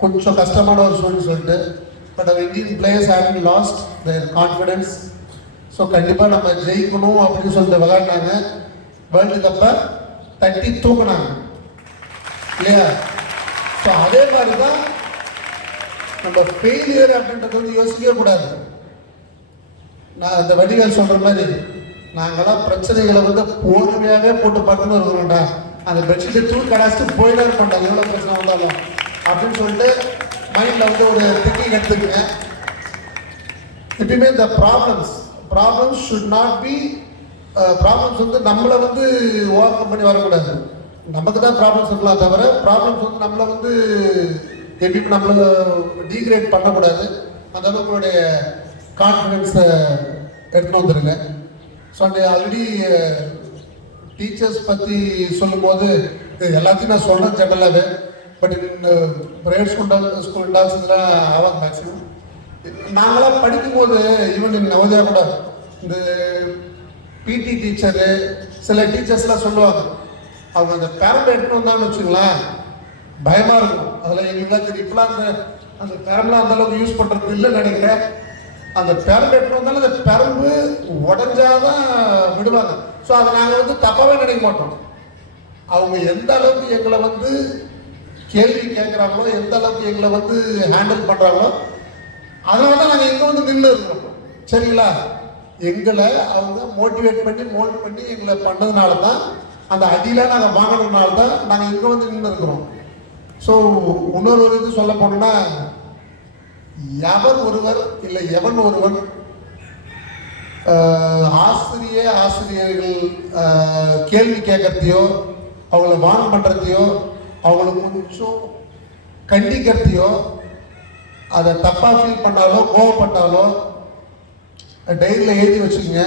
கொஞ்சம் கஷ்டமான ஒரு சொல்லிட்டு, but our Indian players having lost their confidence. So கண்டிப்பாக நம்ம ஜெயிக்கணும் அப்படின்னு சொல்லிட்டு விளையாடினாங்க. வேர்ல்டு கப்பை தட்டி தூக்கினாங்க இல்லையா? ஸோ அதே மாதிரி தான் நம்ம ஃபெயிலியர் அப்படின்றது வந்து யோசிக்கவே கூடாது. நான் இந்த வடிவேல் சொல்கிற மாதிரி, நாங்களாம் பிரச்சனைகளை வந்து போர்வையாகவே போட்டு பார்த்துன்னு இருக்கிறோம்டா, அந்த பெட்ஷீட்டை தூள் கடாச்சிட்டு போயிட்டே இருப்போம்டா எவ்வளோ பிரச்சனை வந்தாலும் அப்படின்னு சொல்லிட்டு மைண்டில் வந்து ஒரு திங்கிங் எடுத்துக்கங்க. எப்பயுமே இந்த problems should not be problems வந்து நம்மளை வந்து ஓவர் கம் பண்ணி வரக்கூடாது. நமக்கு தான் ப்ராப்ளம்ஸ் இருக்கலாம் தவிர ப்ராப்ளம்ஸ் வந்து நம்மளை வந்து எப்பயுமே நம்மளை டீக்ரேட் பண்ணக்கூடாது. அந்த அளவுக்கு உங்களுடைய கான்ஃபிடென்ஸை எடுத்துகிட்டு வந்துடுங்க. ஸோ அந்த ஆல்ரெடி டீச்சர்ஸ் பற்றி சொல்லும்போது எல்லாத்தையும் நான் சொல்கிறேன் ஜெனரலாகவே. பட் ப்ரைவேட் ஸ்கூல் டாக்ஸ் இதெல்லாம் ஆவாங்க மேக்ஸிமம். நாங்களாம் படிக்கும்போது ஈவன் நவோதயா கூட இந்த பிடி டீச்சரு சில டீச்சர்ஸ்லாம் சொல்லுவாங்க, அவங்க அந்த பேரண்ட் எடுத்துன்னு வந்தாங்கன்னு வச்சுங்களேன் பயமாக இருக்கும். அதில் எங்களுக்குலாம் தெரியும். இப்போலாம் அந்த பேரம்லாம் அந்த அளவுக்கு யூஸ் பண்ணுறது இல்லைன்னு நினைக்கிறேன். அந்த பேரண்ட் எடுத்துன்னு வந்தாலும் அந்த பெரம்பு உடஞ்சாதான் விடுவாங்க. ஸோ அதை நாங்கள் வந்து தப்பாகவே நினைக்க மாட்டோம். அவங்க எந்த அளவுக்கு எங்களை வந்து கேள்வி கேட்குறாங்களோ, எந்த அளவுக்கு எங்களை வந்து ஹேண்டில் பண்ணுறாங்களோ, அதனால தான் நாங்கள் இங்கே வந்து நின்று இருக்கோம். சரிங்களா? எங்களை அவங்க மோட்டிவேட் பண்ணி மோல்ட் பண்ணி எங்களை பண்ணதுனால தான், அந்த அடியில் நாங்கள் வாங்கினதுனால தான் நாங்கள் இங்கே வந்து நின்று இருக்கிறோம். ஸோ இன்னொரு இது சொல்ல போனோம்னா, எவர் ஒருவர் இல்லை எவன் ஒருவன் ஆசிரியர்கள் கேள்வி கேட்கறதையோ, அவங்கள வார்ன் பண்ணுறதையோ, அவங்களுக்கு கொஞ்சம் கண்டிக்கிறதையோ, அதை தப்பாக ஃபீல் பண்ணாலோ கோவப்பட்டாலோ டைரியில் எழுதி வச்சுக்கோங்க.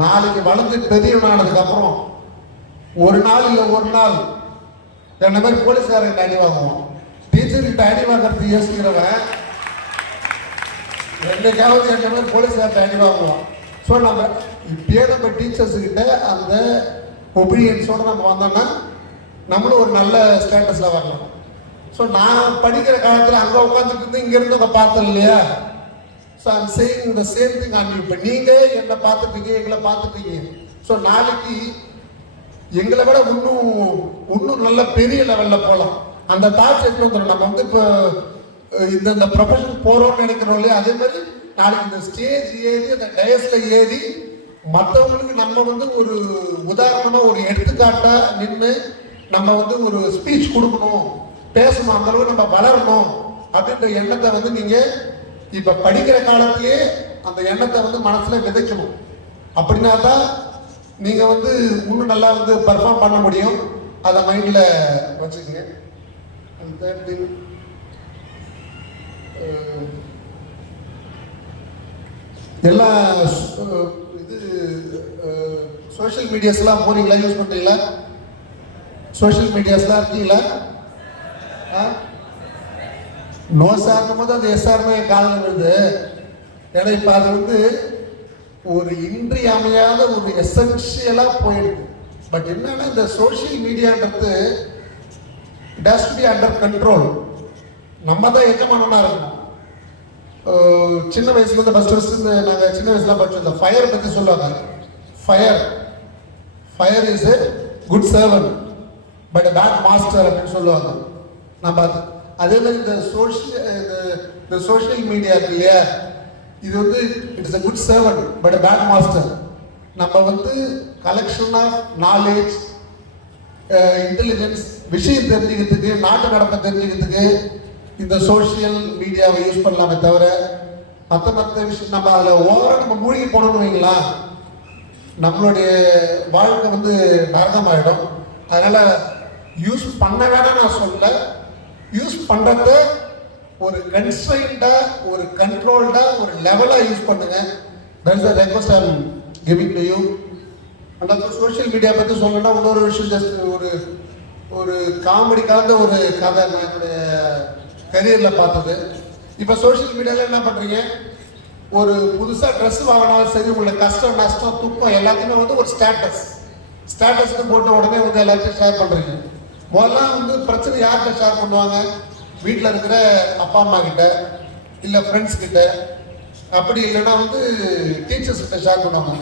நாளைக்கு வளர்ந்து பெரியவனானதுக்கப்புறம் ஒரு நாள் இல்லை ஒரு நாள் என்ன மாதிரி போலீஸ்காரர்கிட்ட அடி வாங்குவோம். டீச்சர்கிட்ட அடி வாங்குறது யோசிக்கிறவன் என்னைக்காவது என்ன மாதிரி போலீஸ்கார்ட்ட அடி வாங்குவோம். ஸோ நம்ம இப்பயே நம்ம டீச்சர்ஸுக்கிட்ட அந்த ஒபீடியன்ஸோடு நம்ம வந்தோம்னா நம்மளும் ஒரு நல்ல ஸ்டேட்டஸில் வரலாம். ஸோ நான் படிக்கிற காலத்தில் அங்கே உட்காந்துட்டு இருந்து இங்கேருந்து உங்க பார்த்தோம் இல்லையா? So I'm saying the same thing on you. இப்போ நீங்கள் என்னை பார்த்துட்டீங்க, எங்களை பார்த்துட்டீங்க. ஸோ நாளைக்கு எங்களை விட இன்னும் நல்ல பெரிய லெவலில் போகலாம். அந்த தாட்ஸ் எடுத்து வந்துடும். நம்ம வந்து இப்போ இந்த ப்ரொஃபஷன் போகிறோம்னு நினைக்கிறோம் இல்லையா? அதே மாதிரி நாளைக்கு இந்த ஸ்டேஜ் ஏறி அந்த டயஸில் ஏறி மற்றவங்களுக்கு நம்ம வந்து ஒரு உதாரணமாக ஒரு எடுத்துக்காட்டாக நின்று நம்ம வந்து ஒரு ஸ்பீச் கொடுக்கணும், பேசணும், அந்த அளவுக்கு நம்ம வளரணும் அப்படின்ற எண்ணத்தை வந்து நீங்கள் இப்போ படிக்கிற காலத்திலேயே அந்த எண்ணத்தை வந்து மனசில் விதைக்கணும். அப்படின்னா தான் நீங்கள் வந்து இன்னும் நல்லா வந்து பர்ஃபார்ம் பண்ண முடியும். அதை மைண்டில் வச்சுக்கோங்க. அண்ட் தேர்ட் திங், எல்லா இது சோஷியல் மீடியாஸ்லாம் போறீங்களா? யூஸ் பண்ணுறீங்களா? சோஷியல் மீடியாஸ்லாம் இருக்கீங்களா? நோ சார்னும் போது அது எஸ்ஆர்னு காலம் வருது. ஏன்னா இப்போ அது வந்து ஒரு இன்றியமையாத ஒரு எசென்ஷியலாக போயிடுது. பட் என்னன்னா இந்த சோஷியல் மீடியான்றது it has to be under control. நம்ம தான் எஜமானனா இருக்கணும். சின்ன வயசுல இருந்து ஃபர்ஸ்ட் நாங்கள் சின்ன வயசுல படிச்சிருந்தோம். ஃபயர் பற்றி சொல்லுவாங்க. Fire is a good servant but bad master அப்படின்னு சொல்லுவாங்க. நம்ம அதே மாதிரி இந்த சோஷியல் மீடியா இருக்கு இல்லையா, இது வந்து it is a good servant but bad master. நம்ம வந்து கலெக்ஷன் ஆஃப் நாலேஜ், இன்டெலிஜென்ஸ், விஷயம் தெரிஞ்சுக்கிறதுக்கு, நாட்டு நடப்பை தெரிஞ்சுக்கிறதுக்கு இந்த சோஷியல் மீடியாவை யூஸ் பண்ணலாமே தவிர மற்ற விஷயம் நம்ம அதில் ஓவராக நம்ம மூழ்கி போனோம்னு வைங்களா, நம்மளுடைய வாழ்க்கை வந்து நரகமாயிடும். அதனால யூஸ் பண்ண வேணாம் நான் சொல்ல, யூஸ் பண்ணுறத ஒரு கன்ஸ்ட்ரைண்டா, ஒரு கண்ட்ரோல்டா, ஒரு லெவலாக யூஸ் பண்ணுங்க. That is the request I am giving to you. அந்த சோஷியல் மீடியா பற்றி சொல்லணும்னா இன்னொரு விஷயம், ஜஸ்ட் ஒரு காமெடி கலந்த ஒரு கதை நான் என்னுடைய கரியரில் பார்த்தது. இப்போ சோஷியல் மீடியாவில் என்ன பண்ணுறீங்க, ஒரு புதுசாக ட்ரெஸ் வாங்கினாலும் சரி, உங்களை கஷ்டம் நஷ்டம் துக்கம் எல்லாத்தையுமே வந்து ஒரு ஸ்டேட்டஸ்க்கு போட்டு உடனே வந்து எல்லாத்தையும் ஷேர் பண்ணுறீங்க. முதல்ல வந்து பிரச்சனை யார்கிட்ட ஷேர் பண்ணுவாங்க? வீட்டில் இருக்கிற அப்பா அம்மா கிட்ட, இல்லை ஃப்ரெண்ட்ஸ் கிட்ட, அப்படி இல்லைன்னா வந்து டீச்சர்ஸ் கிட்ட ஷேர் பண்ணுவாங்க.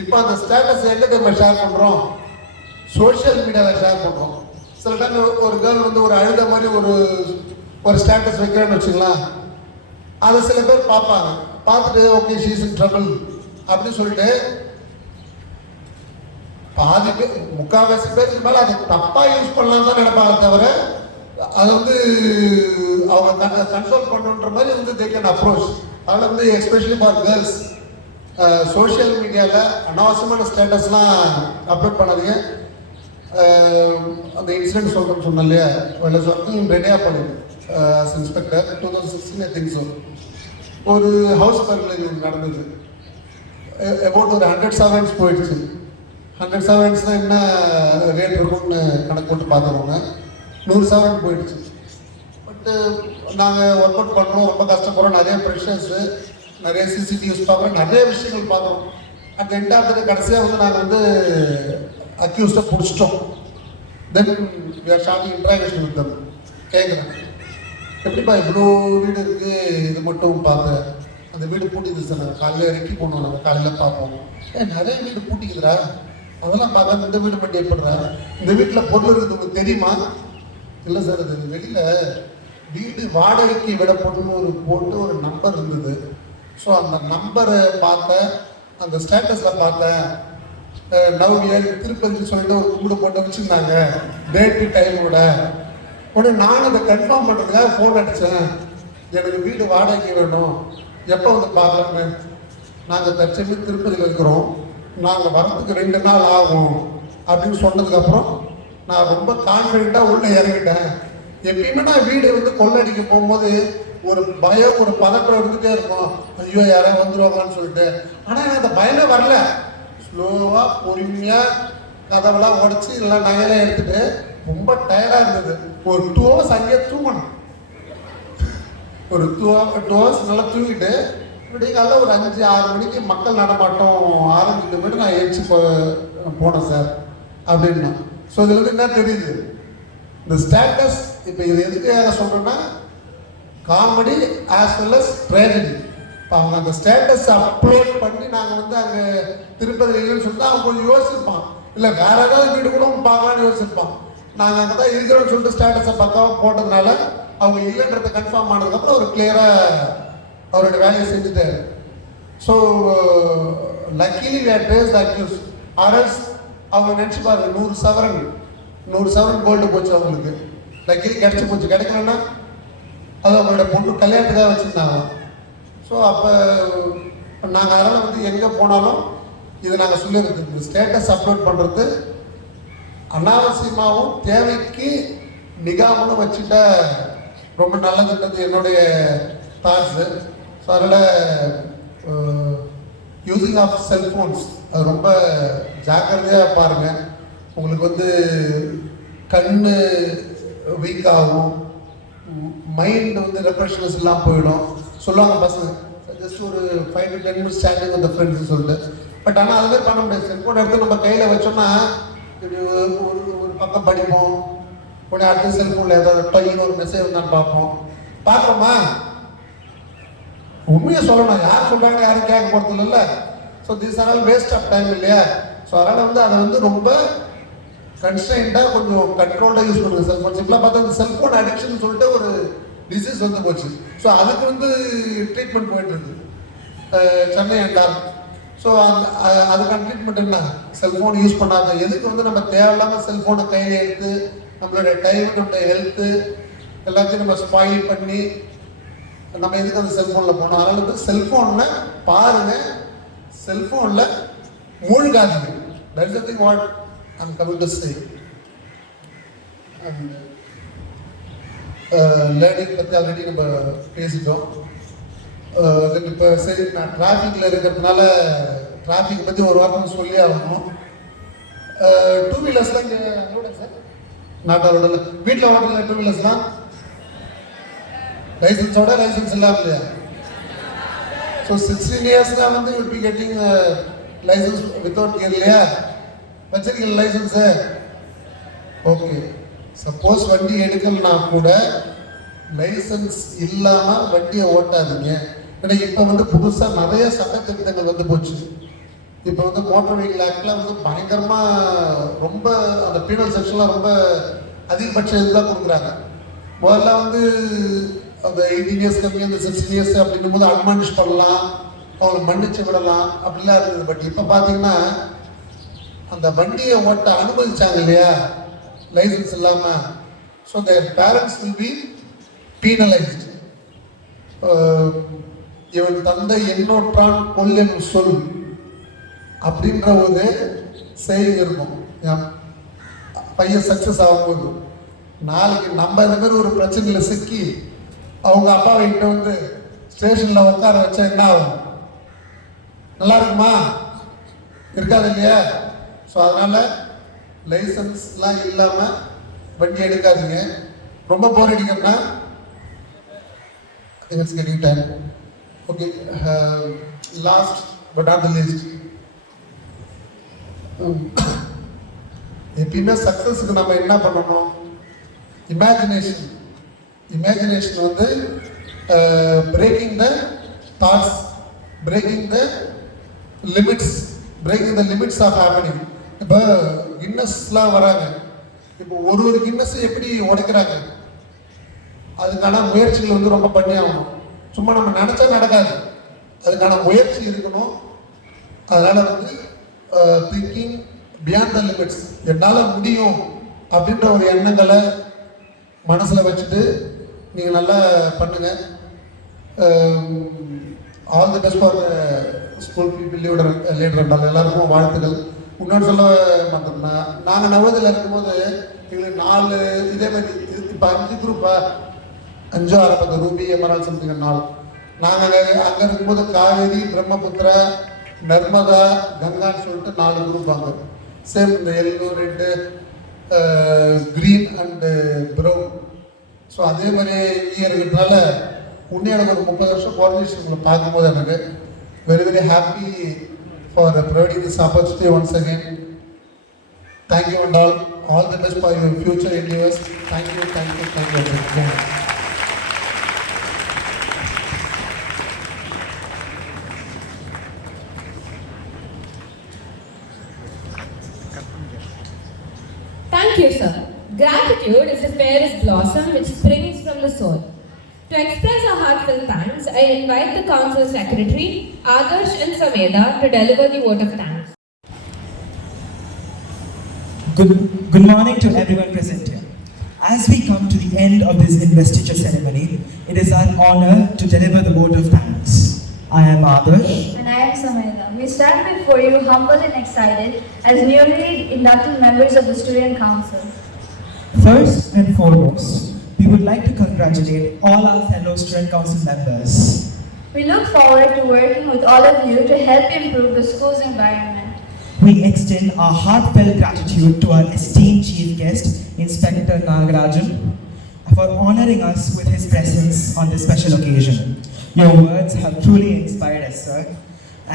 இப்போ அந்த ஸ்டேட்டஸ் எங்கே நம்ம ஷேர் பண்ணுறோம்? சோஷியல் மீடியாவில் ஷேர் பண்ணுறோம். சில டைம் ஒரு கேர்ள் வந்து ஒரு அழுத மாதிரி ஒரு ஸ்டேட்டஸ் வைக்கிறேன்னு வச்சுக்கலாம். அதை சில பேர் பார்ப்பாங்க. பார்த்துட்டு okay she is in trouble அப்படின்னு சொல்லிட்டு பாதி பேர், முக்கால்வாசி பேருக்கு மேலே அதை தப்பாக யூஸ் பண்ணலாம் தான் நினைப்பாங்க தவிர அதை வந்து அவங்க கன்சோல் பண்ணுன்ற மாதிரி வந்து தே கேன் அப்ரோச். அதில் வந்து எஸ்பெஷலி ஃபார் கேர்ள்ஸ் சோஷியல் மீடியாவில் அனாவசியமான ஸ்டேட்டஸ்லாம் அப்லோட் பண்ணாதீங்க. அந்த இன்சிடென்ட் சொல்கிறேன்னு சொன்னேன் இல்லையா, ரெடியாக பண்ணுங்க. இன்ஸ்பெக்டர் 2016 ஐ திங்க் ஸோ ஒரு ஹவுஸ் பர்க்லரி நடந்தது. அபவுட் ஒரு 100 சர்வன்ட்ஸ் போயிடுச்சு. 100 சர்வன்ட்ஸ்னால் என்ன ரேட் இருக்கும்னு கணக்கு போட்டு பார்த்துருவோங்க. 100 சர்வன்ட் போயிடுச்சு. பட்டு நாங்கள் ஒர்க் அவுட் பண்ணுறோம், ரொம்ப கஷ்டப்படுறோம், நிறைய ப்ரெஷர்ஸு, நிறைய சிசிடிவிஸ் பார்க்குறோம், நிறைய விஷயங்கள் பார்க்குறோம். அந்த ரெண்டாவது கடைசியாக வந்து நாங்கள் வந்து அக்யூஸ்டை பிடிச்சிட்டோம். Then we are starting interrogation with them. கேட்குறேன், எப்படிப்பா இவ்வளோ வீடு இருக்குது, இது மட்டும் பார்த்தேன், அந்த வீடு பூட்டிக்குது சார், நாங்கள் காலையில் இறக்கி போனோம், நாங்கள் காலையில் பார்ப்போம். நிறைய வீடு பூட்டிக்குதுரா, அதெல்லாம் பார்க்க இந்த வீடு மட்டும் ஏற்படுறா, இந்த வீட்டில் பொருள் இருக்குது உங்களுக்கு தெரியுமா? இல்லை சார், அது வெளியில் வீடு வாடகைக்கு விடப்பட்டுன்னு போட்டு ஒரு நம்பர் இருந்தது. ஸோ அந்த நம்பரை பார்த்தேன், அந்த ஸ்டேட்டஸில் பார்த்தேன். நவ் திருப்பதிக்கு சொல்லிட்டு ஒரு கும்பிடு போட்டு வச்சுருந்தாங்க டேட்டு டைமோட. உடனே நானும் அதை கன்ஃபார்ம் பண்ணுறதுக்காக ஃபோன் அடித்தேன், எனக்கு வீடு வாடகைக்கு வேணும், எப்போ வந்து பார்க்கலான்னு. நாங்கள் தற்சமயம் திருப்பதியில் இருக்கிறோம், நாங்கள் வரத்துக்கு 2 நாள் ஆகும் அப்படின்னு சொன்னதுக்கப்புறம் நான் ரொம்ப கான்ஃபிடென்ட்டாக உள்ளே இறங்கிட்டேன். எப்பயுமே நான் வீடு வந்து கொள்ளடிக்க போகும்போது ஒரு பயம், ஒரு பதட்டம் இருந்துகிட்டே இருக்கும், ஐயோ யாராவது வந்துடுவாங்கன்னு சொல்லிட்டு. ஆனால் எனக்கு அந்த பயமே வரல. ஸ்லோவாக பொறுமையாக கதவெல்லாம் உடச்சி இல்லை நகையெல்லாம் எடுத்துகிட்டு ரொம்ப டயர்டாக இருந்தது. ஒரு 2 hours அங்கேயே தூங்கணும். ஒரு 2 hours நல்லா தூங்கிட்டு இப்படி காலையில் ஒரு 5-6 மணிக்கு மக்கள் நடமாட்டம் ஆரம்பிக்கிட்டு போய்ட்டு நான் ஏற்றி போனேன் சார் அப்படின்னா. ஸோ இதில் வந்து என்ன தெரியுது, இந்த ஸ்டேட்டஸ் இப்போ இது எதுக்காக சொல்கிறேன்னா comedy as well as tragedy. இப்போ அவங்க அந்த ஸ்டேட்டஸ் அப்லோட் பண்ணி நாங்கள் வந்து அங்கே திருப்பதி இல்லைன்னு சொல்லிட்டு அவங்க கொஞ்சம் யோசிச்சிருப்பான், இல்லை வேற ஏதாவது வீடு கூட பார்க்கலான்னு யோசிச்சிருப்பான். நாங்கள் அங்கே தான் இருக்கிறோன்னு சொல்லிட்டு ஸ்டேட்டஸை பக்காவாக போட்டதுனால அவங்க இல்லைன்றதை கன்ஃபார்ம் ஆனதுக்கப்புறம் அவர் கிளியராக அவரோட வேலையை செஞ்சுட்டாரு. So luckily we had traced the accused. ஆர்எஸ் அவங்க நினச்சி பாருங்க, 100 சவரன் கோல்டு போச்சு அவங்களுக்கு. லக்கிலி கிடச்சி போச்சு. கிடைக்கலன்னா அது அவங்களோட பொண்ணு கல்யாணத்துக்காக வச்சுருந்தாங்க. ஸோ அப்போ நாங்கள் அதனால் வந்து எங்கே போனாலும் இதை நாங்கள் சொல்லியிருக்கோம், ஸ்டேட்டஸ் அப்லோட் பண்ணுறது அனாவசியமாகவும் தேவைக்கு நிகாமலும் வச்சுட்டா ரொம்ப நல்லதுன்றது என்னுடைய தாட்ஸு. ஸோ அதனால் யூஸிங் ஆஃப் செல்ஃபோன்ஸ் அது ரொம்ப ஜாக்கிரதையாக பாருங்கள். உங்களுக்கு வந்து கண் வீக் ஆகும், மைண்ட் வந்து ரெப்ரெஷனஸ் எல்லாம் போயிடும் சொல்லுவாங்க பசங்க. ஜஸ்ட் ஒரு 5 to 10 minutes ஸ்டாண்டிங் வித் ஃப்ரெண்ட்ஸ் சொல்லிட்டு. பட் ஆனால் அது மாதிரி பண்ண முடியாது. செல்ஃபோன் எடுத்து நம்ம கையில் வச்சோம்னா இப்படி ஒரு பக்கம் படிப்போம், உடனே அடுத்த செல்ஃபோனில் ஏதாவது டொய்னு ஒரு மெசேஜ் இருந்தான்னு பார்ப்போமா? உண்மையை சொல்லணும், யார் சொல்கிறாங்க யாரும் கேட்க போகிறது இல்லைல்ல. So this are all waste of time இல்லையா? ஸோ அதனால் வந்து அதை வந்து ரொம்ப கன்ஸ்ட்ரெயின்டாக கொஞ்சம் கண்ட்ரோல்டாக யூஸ் பண்ணுங்க செல்ஃபோன். இப்பெல்லாம் பார்த்தா அந்த செல்ஃபோன் அடிக்ஷன் சொல்லிட்டு ஒரு டிசீஸ் வந்து போச்சு. ஸோ அதுக்கு வந்து ட்ரீட்மெண்ட் போயிட்டு இருக்கு சென்னை அண்டார். ஸோ அதுக்கான ட்ரீட்மெண்ட் என்ன, செல்ஃபோன் யூஸ் பண்ணாத. எதுக்கு வந்து நம்ம தேவையில்லாமல் செல்ஃபோனை கையில் எடுத்து நம்மளுடைய டைம், நம்மளுடைய ஹெல்த்து எல்லாத்தையும் நம்ம ஸ்பாயில் பண்ணி நம்ம எதுக்கு அந்த செல்ஃபோனில் போனோம். அதனால வந்து செல்ஃபோனில் பாருங்கள், செல்ஃபோனில் மூழ்காதீங்க. That is the thing what I am coming to say. Learning பற்றி ஆல்ரெடி நம்ம பேசிட்டோம். இப்போ சரி, நான் டிராஃபிக்கில் இருக்கிறதுனால டிராஃபிக் பற்றி ஒரு வார்த்தை சொல்லி ஆகணும். 2 வீலர்ஸ்லாம் இங்கே அலோட சார்? நாட் அலோட இல்லை. வீட்டில் ஓட்டல 2 வீலர்ஸ்லாம் லைசன்ஸோட லைசன்ஸ் இல்லாமல் இல்லையா? ஸோ 16 years தான் வந்து will be getting license without gear இல்லையா? வச்சிருக்கீங்க லைசன்ஸு? ஓகே. சப்போஸ் வண்டி எடுக்கலனா கூட லைசன்ஸ் இல்லாமல் வண்டியை ஓட்டாதீங்க. ஏன்னா இப்போ வந்து புதுசாக நிறைய சட்டத்திட்டங்கள் வந்து போச்சு. இப்போ வந்து மோட்டார் வெஹிக்கிள் ஆக்டில் வந்து பயங்கரமாக ரொம்ப அந்த பீனல் செக்ஷன்லாம் ரொம்ப அதிகபட்ச இதுதான் கொடுக்குறாங்க. முதல்ல வந்து அந்த 18 years கம்மி, அந்த 16 years அப்படின்னும் போது அட்மானிஷ் பண்ணலாம், அவங்களை மன்னிச்சு விடலாம் அப்படிலாம் இருக்குது. பட் இப்போ பார்த்தீங்கன்னா அந்த வண்டியை ஓட்ட அனுமதிச்சாங்க இல்லையா லைசன்ஸ் இல்லாமல். So their parents will be penalized. இவன் தந்தை எண்ணோற்றான் கொல்லென் சொல் அப்படின்ற ஒரு செய்தி இருக்கும். என் பையன் சக்ஸஸ் ஆகும்போது நாளைக்கு நம்ம இந்த மாதிரி ஒரு பிரச்சனையில் சிக்கி அவங்க அப்பாவை கிட்ட வந்து ஸ்டேஷனில் உட்கார வச்சா என்ன ஆகும்? நல்லா இருக்குமா? இருக்காது இல்லையா? ஸோ அதனால் லைசன்ஸ்லாம் இல்லாமல் வண்டி எடுக்காதீங்க. ரொம்ப போர் அடிக்கிறதுனா it's getting time. Okay, last but not the least, எப்பயுமே சக்ஸஸுக்கு நம்ம என்ன பண்ணணும்? இமேஜினேஷன் வந்து breaking the thoughts, breaking the limits of happening. இப்போ கின்னஸ்லாம் வராங்க. இப்போ ஒரு கின்னஸ் எப்படி உடைக்கிறாங்க? அதுக்கான முயற்சிகள் வந்து ரொம்ப பண்ணி ஆகணும். சும்மா நம்ம நினச்சா நடக்காது, அதுக்கான முயற்சி இருக்கணும். அதனால் வந்து திங்கிங் பியாண்ட் த லிமிட்ஸ், என்னால் முடியும் அப்படின்ற ஒரு எண்ணங்களை மனசில் வச்சுட்டு நீங்கள் நல்லா பண்ணுங்கள். All the best for school people leader என்றால் எல்லாருக்கும் வாழ்த்துக்கள். இன்னொன்று சொல்ல மாட்டோம்னா, நாங்கள் நவோதயில் இருக்கும்போது எங்களுக்கு 4 இதே மாதிரி இப்போ 5 குரூப்பாக 5 6 ரூபி எமரால் சம்திங் 4. நாங்கள் அங்கே இருக்கும்போது காவேரி, பிரம்மபுத்திரா, நர்மதா, கங்கான்னு சொல்லிட்டு 4 குரூப் வாங்க. சேம் இந்த yellow, red, green and brown. So அதே மாதிரி இங்கே இருக்கிறதுனால உன்னே எனக்கு ஒரு 30 வருஷம் குவாலிஃபிகேஷன் உங்களை பார்க்கும்போது எனக்கு very very happy for providing this opportunity once again. Thank you and all the best for your future endeavors. Thank you. Thank you, sir. Gratitude is the fairest blossom which springs from the soul. To express our heartfelt thanks, I invite the Council Secretary, Adarsh and Sameda, to deliver the vote of thanks. Good morning to everyone present here. As we come to the end of this investiture ceremony, it is our honor to deliver the vote of thanks. I am Adarsh. And I am Sameda. We stand before you humble and excited as newly inducted members of the Student Council. First and foremost, we would like to congratulate all our fellow Student Council members. We look forward to working with all of you to help improve the school's environment. We extend our heartfelt gratitude to our esteemed chief guest, Inspector Nagarajan, for honoring us with his presence on this special occasion. Your words have truly inspired us, sir,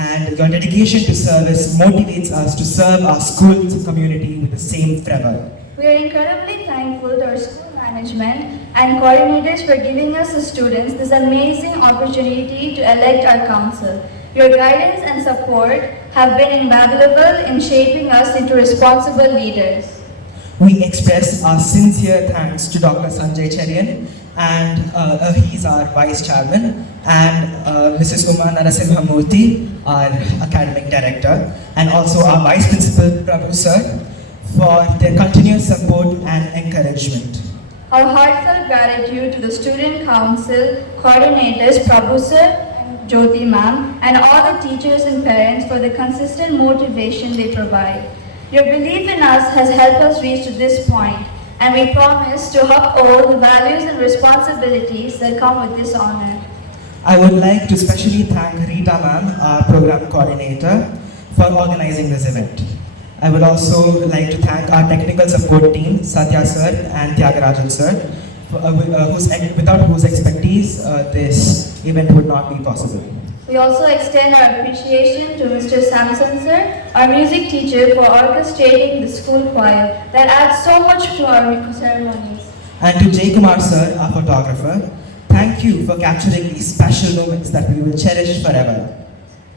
and your dedication to service motivates us to serve our school community with the same fervor. We are incredibly thankful to our school management and coordinators for giving us as students this amazing opportunity to elect our council. Your guidance and support have been invaluable in shaping us into responsible leaders. We express our sincere thanks to Dr. Sanjay Cherian, and he's our Vice Chairman, and Mrs. Uma Narasimhamurthy, our Academic Director, and also our Vice Principal, Prabhu Sir, for their continuous support and encouragement. Our heartfelt gratitude to the Student Council coordinators, Prabhu Sir and Jyoti Ma'am, and all the teachers and parents for the consistent motivation they provide. Your belief in us has helped us reach to this point, and we promise to uphold the values and responsibilities that come with this honor. I would like to specially thank Rita Ma'am, our program coordinator, for organizing this event. I would also like to thank our technical support team, Satya Sir and Tyagarajan Sir, without whose expertise this event would not be possible. We also extend our appreciation to Mr. Samson Sir, our music teacher, for orchestrating the school choir that adds so much to our ceremonies. And to Jay Kumar Sir, our photographer, thank you for capturing these special moments that we will cherish forever.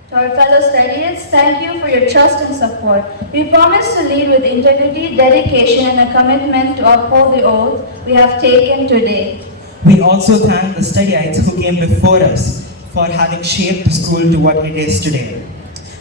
To our fellow studies, thank you for your trust and support. We promise to lead with integrity, dedication, and a commitment to uphold the oath we have taken today. We also thank the studyites who came before us for having shaped the school to what it is today.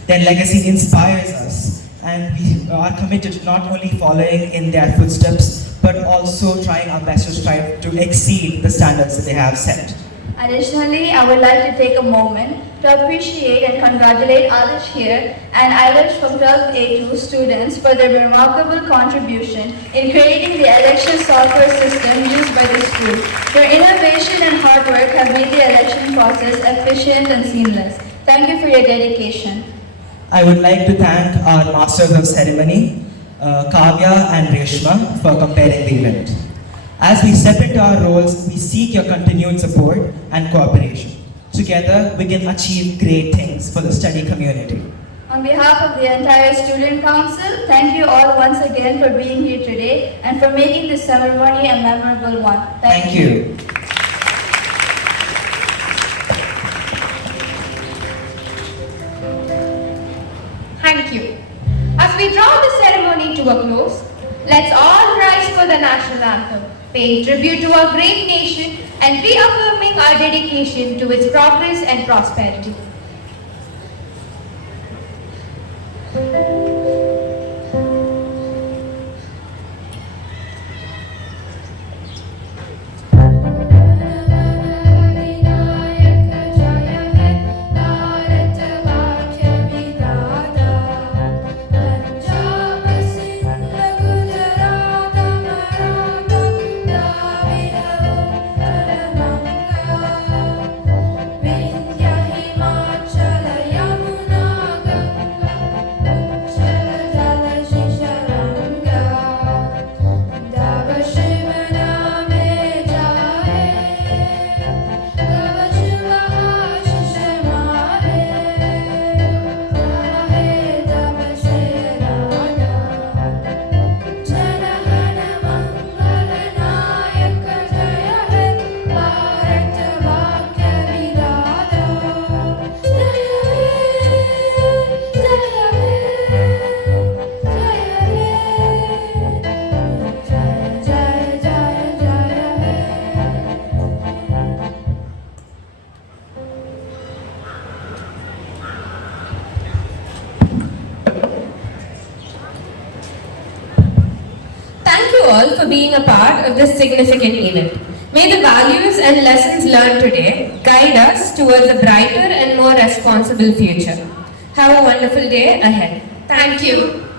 Their legacy inspires us, and we are committed to not only following in their footsteps, but also trying our best to strive to exceed the standards that they have set. Additionally, I would like to take a moment to appreciate and congratulate Adish here and Irish from 12A2 students for their remarkable contribution in creating the election software system used by the school. Your innovation and hard work have made the election process efficient and seamless. Thank you for your dedication. I would like to thank our Masters of Ceremony, Kavya and Reshma, for comparing the event. As we step into our roles, we seek your continued support and cooperation. Together, we can achieve great things for the study community. On behalf of the entire Student Council, thank you all once again for being here today and for making this ceremony a memorable one. Thank you. Thank you. As we draw the ceremony to a close, let's all rise for the national anthem, paying tribute to our great nation and reaffirming our dedication to its progress and prosperity. all for being a part of this significant event. May the values and lessons learned today guide us towards a brighter and more responsible future. Have a wonderful day ahead. Thank you.